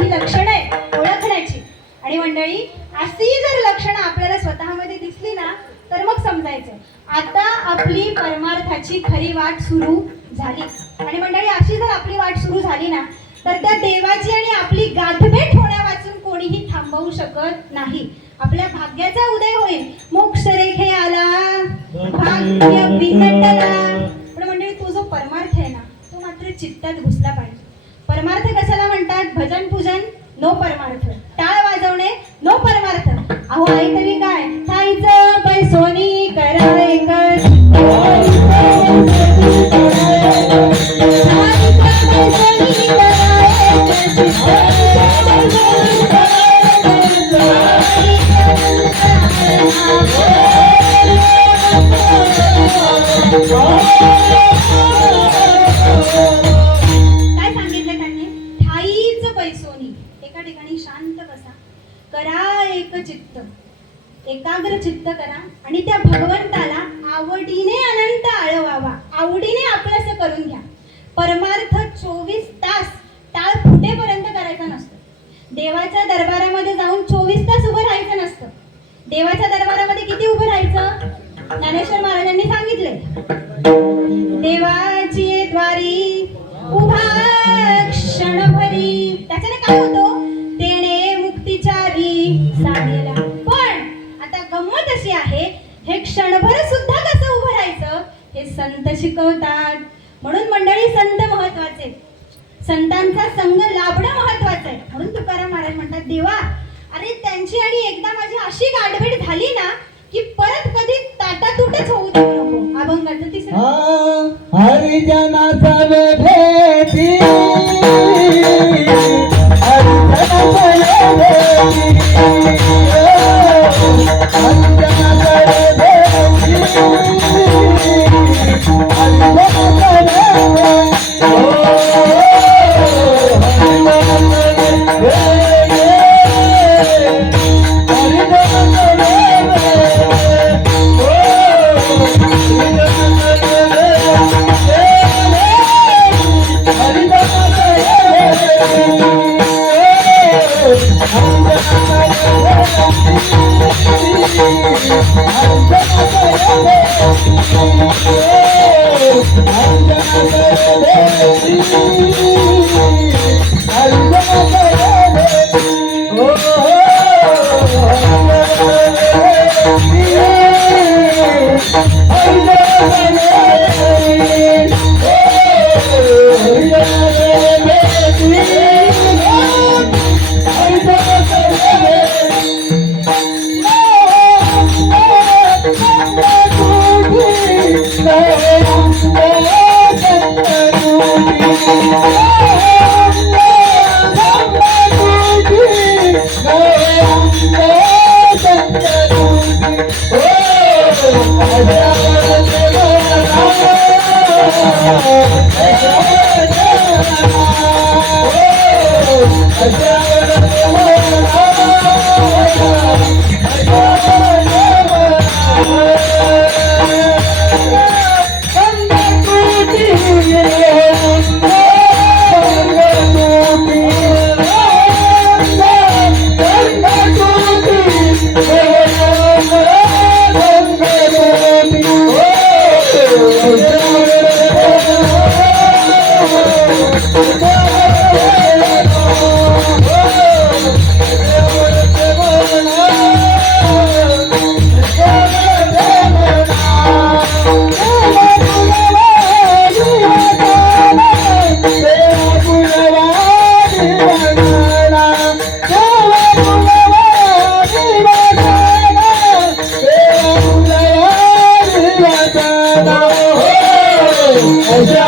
ही लक्षणं आहे ओळखण्याची. आणि मंडळी, अशी जर लक्षणं आपल्याला स्वतःमध्ये दिसली ना तर मग समजायचं आता आपली परमार्थाची खरी वाट सुरू झाली. आणि मंडळी, अशी जर आपली वाट सुरू झाली ना तर त्या देवाची आणि आपली गाठभेट होण्यापासून कोणीही थांबवू शकत नाही. आपल्या भाग्याचा उदय होईल. मोक्ष रेखे आला, भाग्य विनटला. पण मंडळी, तो जो परमार्थ आहे ना तो मात्र चित्तात घुसला पाहिजे. परमार्थ कशाला म्हणतात? भजन पूजन नो परमार्थ, टाळ वाजवणे नो परमार्थ. अहो आई तरी काय, खायचं पैसोनी करायचं, काय सांगितलं त्यांनी? ठाईच पैसोनी, एका ठिकाणी शांत बसा, करा एक चित्त, एकाग्र चित्त करा आणि त्या भगवंताला आवडीने अनंत आळवावा, आवडीने आपलंसं करून घ्या. परमार्थ 24 तास टाळ फुटेपर्यंत करायचा नसतो. देवाच्या दरबारामध्ये जाऊन 24 तास उभं राहायचं नसतं. देवाच्या दरबारामध्ये किती उभं राहायचं? ज्ञानेश्वर महाराजांनी सांगितले, देवाची द्वारी उभा क्षणभरी. त्याच्याने काय होतं? तेने मुक्तिचारी साधेला. पण आता गंमत अशी आहे, हे क्षणभर सुद्धा कसं उभं राहायचं हे संत शिकवतात. म्हणून मंडळी, संत महत्वाचे, संतांचा संग लाभणं महत्वाचं आहे. म्हणून तुकाराम महाराज म्हणतात, देवा अरे त्यांची आणि एकदा माझी अशी गाठभेट झाली ना की परत कधी ताटातूटच होऊ देऊ नको. अभंगाचं तिसरं. हरिजनाचा भेटी, कसं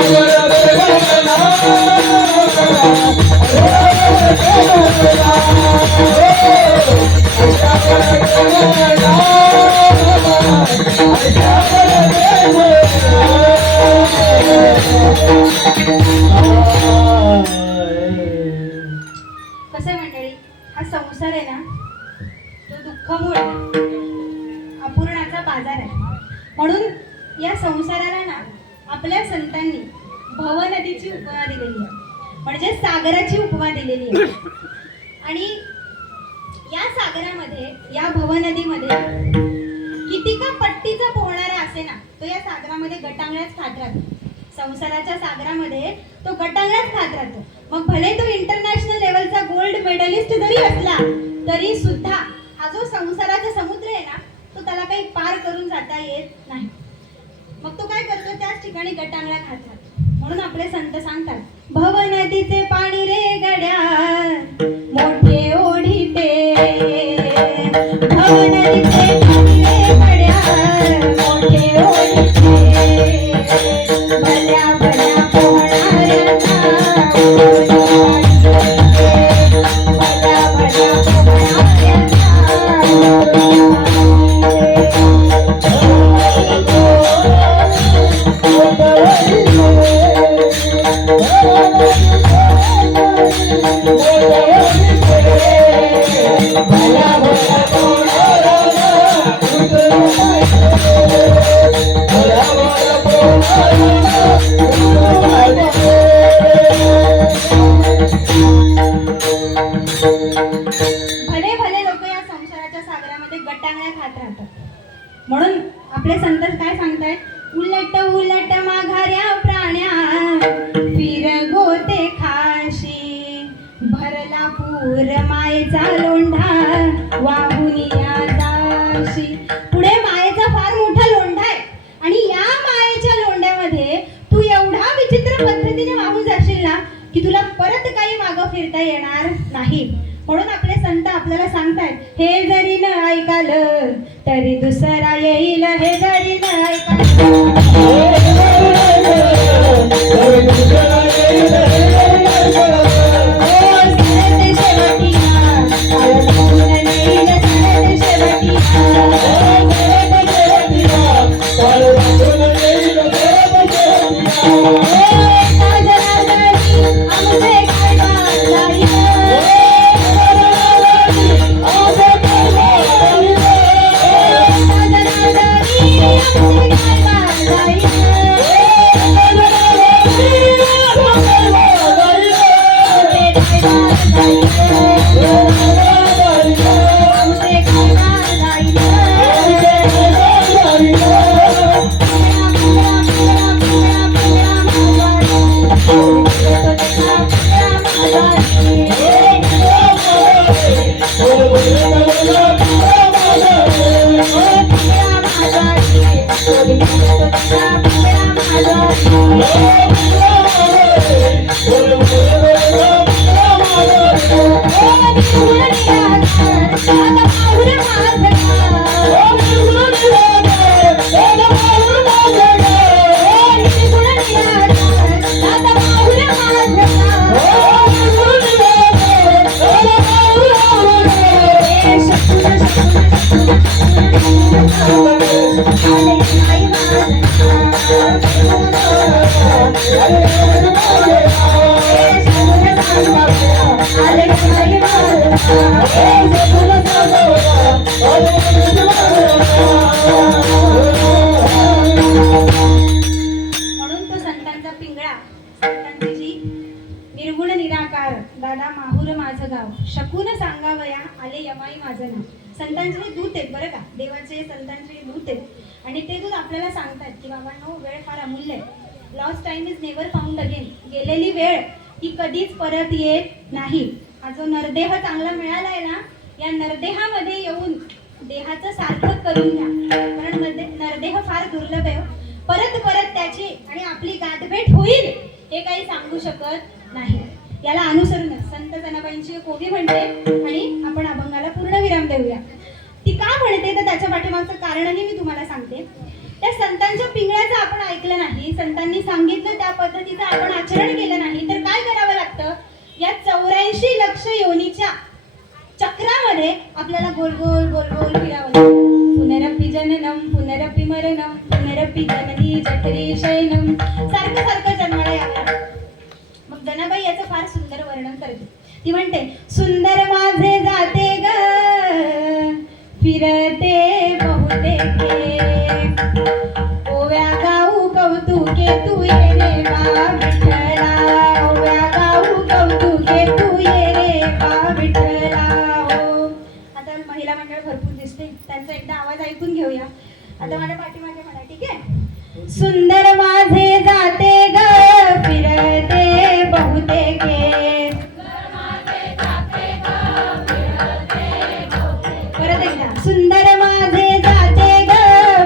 आहे मंडळी, हा संसार आहे ना, तो दुःखमूळ अपूर्णाचा बाजार आहे. म्हणून या संसाराला ना आपल्या संतांनी भवनदीची उपमा दिलेली आहे, म्हणजे सागराची उपमा दिलेली आहे. आणि या सागरामध्ये, या भवनदीमध्ये किती का पट्टीचा पोहणारा असे ना, तो या सागरामध्ये गटांगळ्याच खात राहतो. संसाराच्या सागरामध्ये तो गटांगळ्याच खात राहतो. मग भले तो इंटरनॅशनल लेवलचा गोल्ड मेडलिस्ट जरी असला तरी सुद्धा हा जो संसाराचा समुद्र आहे ना, तो त्याला काही पार करून जाता येत नाही. मग तो काय करतो, त्याच ठिकाणी गटांगळ्या खात राहतो. म्हणून आपले संत सांगतात, भव नदीचे पाणी रे गड्या मोठे ओढीते, भव नदीचे पाणी रे गड्या मोठे ओढीते, भल्या भल्या पोहणाऱ्यांना भल्या भल्या भले भले लोक या संसाराच्या सागरामध्ये गटांगळ्या खात राहतात. म्हणून आपले संत काय सांगतायत, उलट उलट माघाऱ्या प्राण्या फिर गोते खाशी, भरला पूर मायेचा लोंढा वाहून या जाशी. पुढे मायेचा फार मोठा लोंढा आहे आणि या मायेच्या लोंढ्यामध्ये तू एवढा विचित्र पद्धतीने वाहून जाशील ना की तुला परत काही मागं फिरता येणार नाही. म्हणून आपले संत आपल्याला सांगतायत, हे जरी न ऐकालं तरी दुसरा येईल, हे जरी न ऐकालं म्हणून तो संतांचा पिंगळा, संतांची जी निर्गुण निराकार दादा माहुर माझं गाव, शकून सांगावया आले यमाई माझं नाव. संतांचे हे दूत आहेत बरं का, देवाचे संतांचे हे दूत आहेत. आणि ते दूत आपल्याला सांगतात की बाबांनो, वेळ फार अमूल्य आहे. Lost time is never found again. गेलेली वेळ ही कधीच परत येत नाही. हा जो नरदेह चांगला मिळाला आहे ना, या नरदेहामध्ये येऊन देहाचं सार्थक करून घ्या, कारण नरदेह फार दुर्लभ आहे. परत परत त्याची आणि आपली गाठभेट होईल हे काही सांगू शकत नाही. याला अनुसरून संत जनाबाईंची कोवी म्हणते आणि आपण अभंगाला पूर्ण विराम देऊया. ती का म्हणते तर त्याच्या पाठीमागचं कारणही मी तुम्हाला सांगते. त्या संतांच्या पिंगळ्याचं आपण ऐकलं नाही, संतांनी सांगितलं त्या पद्धतीचं आपण आचरण केलं नाही, तर काय करावं लागतं? या 84 लक्ष योनीच्या चक्रामध्ये आपल्याला गोल गोल गोल गोल फिरावं लागतं. पुनरपि जननम पुनरपि मरणम पुनरपि जननी जठरी शयनम, सारखं सारखं जन्माला यावं लागतं. मग जनाबाई याचं फार सुंदर वर्णन करते. ती म्हणते, सुंदर माझे जाते ग फिरते बहुतेके, ओव्या गाऊ कौतुके तू ये रे बा विठ्ठला, ओव्या गाऊ कौतुके तू ये रे बा विठ्ठला. हो, आता महिला मंडळ भरपूर दिसते, त्यांचा एकदा आवाज ऐकून घेऊया. आता माझ्या पाठीमागे म्हणा, ठीक आहे? सुंदर माझे जाते ग फिरते बहुतेके, परत एकदा, सुंदर माझे जाते ग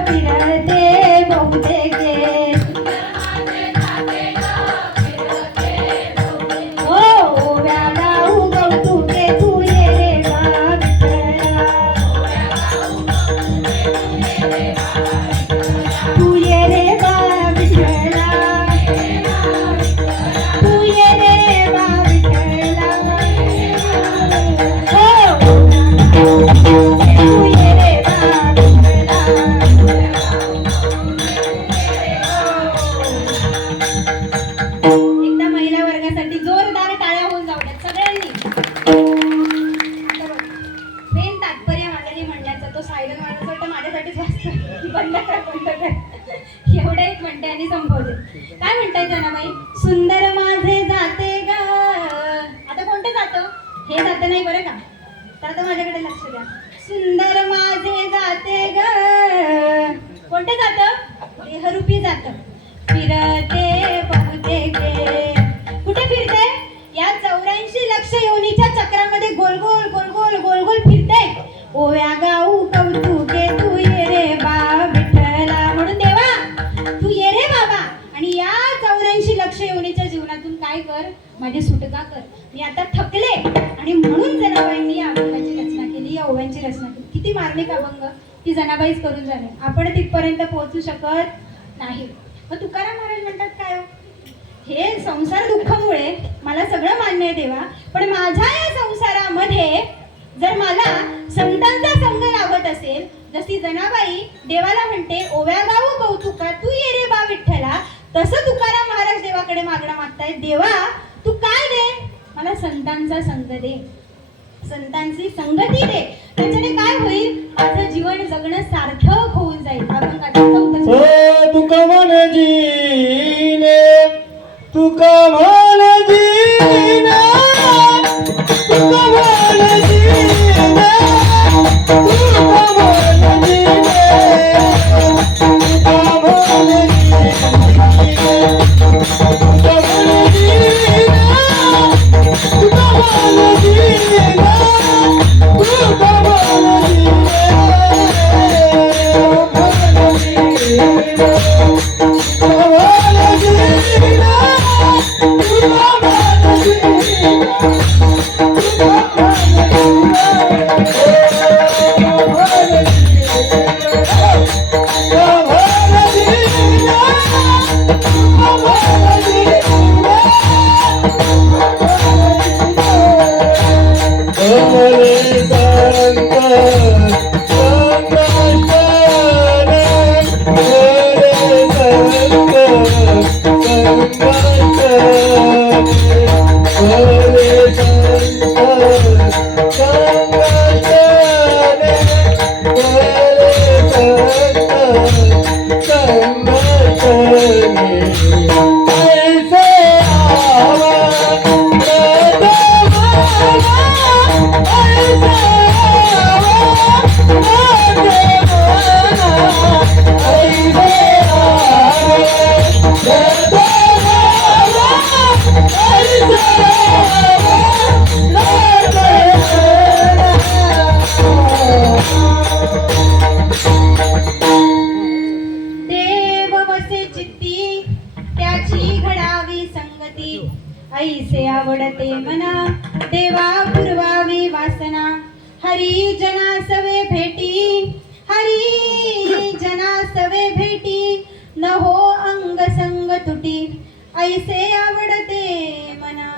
फिरते बहुतेके, हो ओव्या गाऊ कौतुके तू ये रे बा विठ्ठला, तू ये रे बा विठ्ठला, तू ये रे बा विठ्ठला, हो तू ये रे बा विठ्ठला. एकदा महिला वर्गासाठी जोरदार टाळ्या होऊन जाऊ द्यात सगळ्यांनी. मेन तात्पर्य माझ्याही म्हणण्याचं, तो सायरन वाजत वाटतं माझ्यासाठीच वाजतं, बंद कर बंद कर, एवढं एक म्हणते आणि संपवते. काय म्हणताय जनाबाई? सुंदर माझे जाते ग, आता कोणतं जातं? हे जातं नाही बरं का, तर आता माझ्याकडे लक्ष द्या. सुंदर माझे जाते ग, कोणतं जातं? देहरूपी जातं. फिरते बहुतेके, कुठे फिरते? या 84 लक्ष योनीच्या चक्रामध्ये गोल गोल गोल गोल गोल गोल फिरते. ओव्या गाऊ कौतुके तू ये रे बा विठ्ठला, म्हणून देवा तू ये रे बाबा, आणि या 84 लक्ष योनीच्या जीवनातून काय कर? माझी सुटका कर. मी आता थकले, आणि म्हणून जनाबाईंनी या अभंगाची रचना केली, या ओव्यांची रचना केली. किती मार्मिक अभंग ती जनाबाईच करून झाले, आपण तिथपर्यंत पोहोचू शकत नाही. मग तुकाराम महाराज म्हणतात काय? हे संसार दुःखामुळे मला सगळं मान्य आहे देवा, पण माझ्या या संसारामध्ये जर मला संतांचा संग लाभत असेल, जशी जनाबाई देवाला म्हणते ओव्या गाऊ कौतुका तू ये रे बा विठ्ठला, तसं तुकाराम महाराज देवाकडे मागणं मागतायत, देवा तू काय दे? मला संतांचा संग दे, संतांची संगती दे. त्याच्याने काय होईल? माझं जीवन जगणं सार्थक होऊन जाईल. अभंगाचा 4 तुका मन जीने, तुका मन जीने, तुका मन जीने, तुका मन जीने, तुका मन जीने, तुका मन जीने, तुका मन जीने, तुका मन ऐसे आवडते मना, देवा पुरवावी वासना, हरी जना सवे भेटी, हरी जना सवे भेटी न हो अंग संग तुटी ऐसे आवडते मना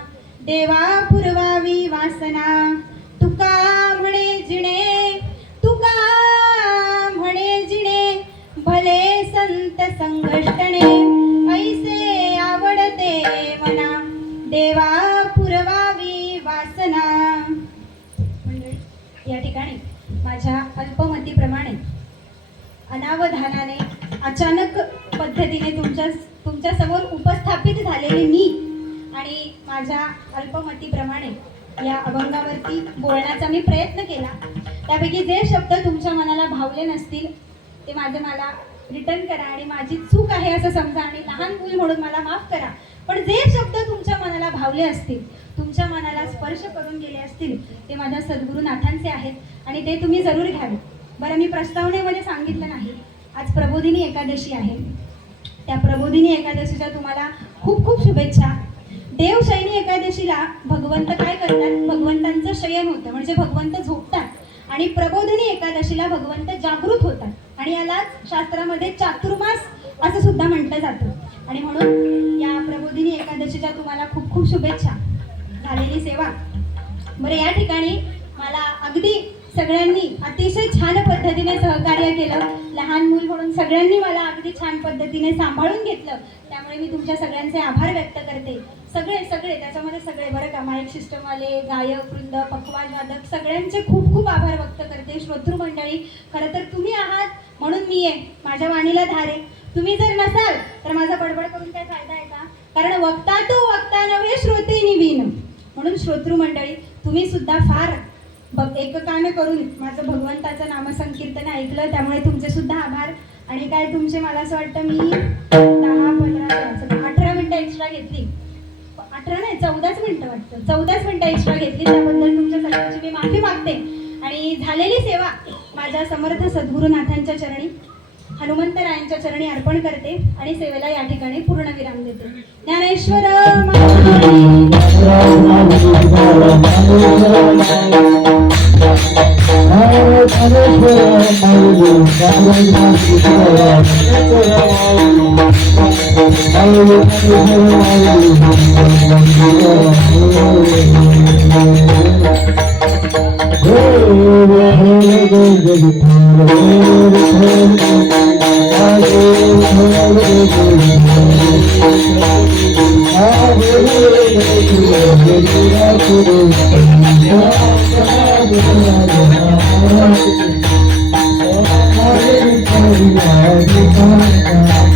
देवा पुरवावी वासना तुका म्हणे जिणे तुका म्हणे जिणे भले संत संघष्टणे ऐसे आवडते मना देवा पुरवावी वासना. मंडळी, या ठिकाणी माझ्या अल्पमतीप्रमाणे अनावधानाने अचानक पद्धतीने तुमच्या समोर उपस्थापित झालेली मी आणि माझ्या अल्पमतीप्रमाणे या अभंगावरती बोलण्याचा मी प्रयत्न केला. त्यापैकी जे शब्द तुमच्या मनाला भावले नसतील ते मला रिटर्न करा आणि माझी चूक आहे असं समजा आणि लहान मूल म्हणून मला माफ करा. पण जे शब्द तुमच्या मनाला भावले असतील, तुमच्या मनाला स्पर्श करून गेले असतील, ते माझ्या सद्गुरुनाथांचे आहेत आणि ते तुम्ही जरूर घ्यावे. बरं, मी प्रस्तावनेमध्ये सांगितलं नाही, आज प्रबोधिनी एकादशी आहे. त्या प्रबोधिनी एकादशीच्या तुम्हाला खूप खूप शुभेच्छा. देवशयनी एकादशीला भगवंत काय करतात, भगवंतांचं शयन होतं म्हणजे भगवंत झोपतात आणि प्रबोधिनी एकादशीला भगवंत जागृत होतात आणि यालाच शास्त्रामध्ये चातुर्मास असं सुद्धा म्हटलं जातं. आणि म्हणून या प्रबोधिनी एकादशीच्या तुम्हाला खूप खूप शुभेच्छा. झालेली सेवा. बरं, या ठिकाणी मला अगदी सगळ्यांनी अतिशय छान पद्धतीने सहकार्य केलं. लहान मूल म्हणून सगळ्यांनी मला अगदी छान पद्धतीने सांभाळून घेतलं. त्यामुळे मी तुमच्या सगळ्यांचे आभार व्यक्त करते. सगळे त्याच्यामध्ये सगळे बरं का, माईक सिस्टमवाले, गायक वृंद, पखवाज वादक सगळ्यांचे खूप खूप आभार व्यक्त करते. श्रोतृ मंडळी, खरं तर तुम्ही आहात म्हणून मी आहे, माझ्या वाणीला धार आहे. तुम्ही जर नसाल तर माझा बडबड करून काय फायदा आहे का? कारण वक्ता तो वक्ता नव्हे श्रोते निवीन. म्हणून श्रोतृ मंडळी, तुम्ही सुद्धा फार एककाने करून माझं भगवंताचं नामसंकीर्तन ऐकलं, त्यामुळे तुमचे सुद्धा आभार. आणि काय तुमचे, मला असं वाटतं मी 18 मिनिटं एक्स्ट्रा घेतली. 18 नाही 14च मिनिटं वाटतं, 14च मिनिटं एक्स्ट्रा घेतली. त्याबद्दल तुमच्या सगळ्यांची मी माफी मागते. आणि झालेली सेवा माझ्या समर्थ सद्गुरुनाथांच्या चरणी, हनुमंतरायांच्या चरणी अर्पण करते आणि सेवेला या ठिकाणी पूर्णविराम देते. Dnyaneshwar Thank you.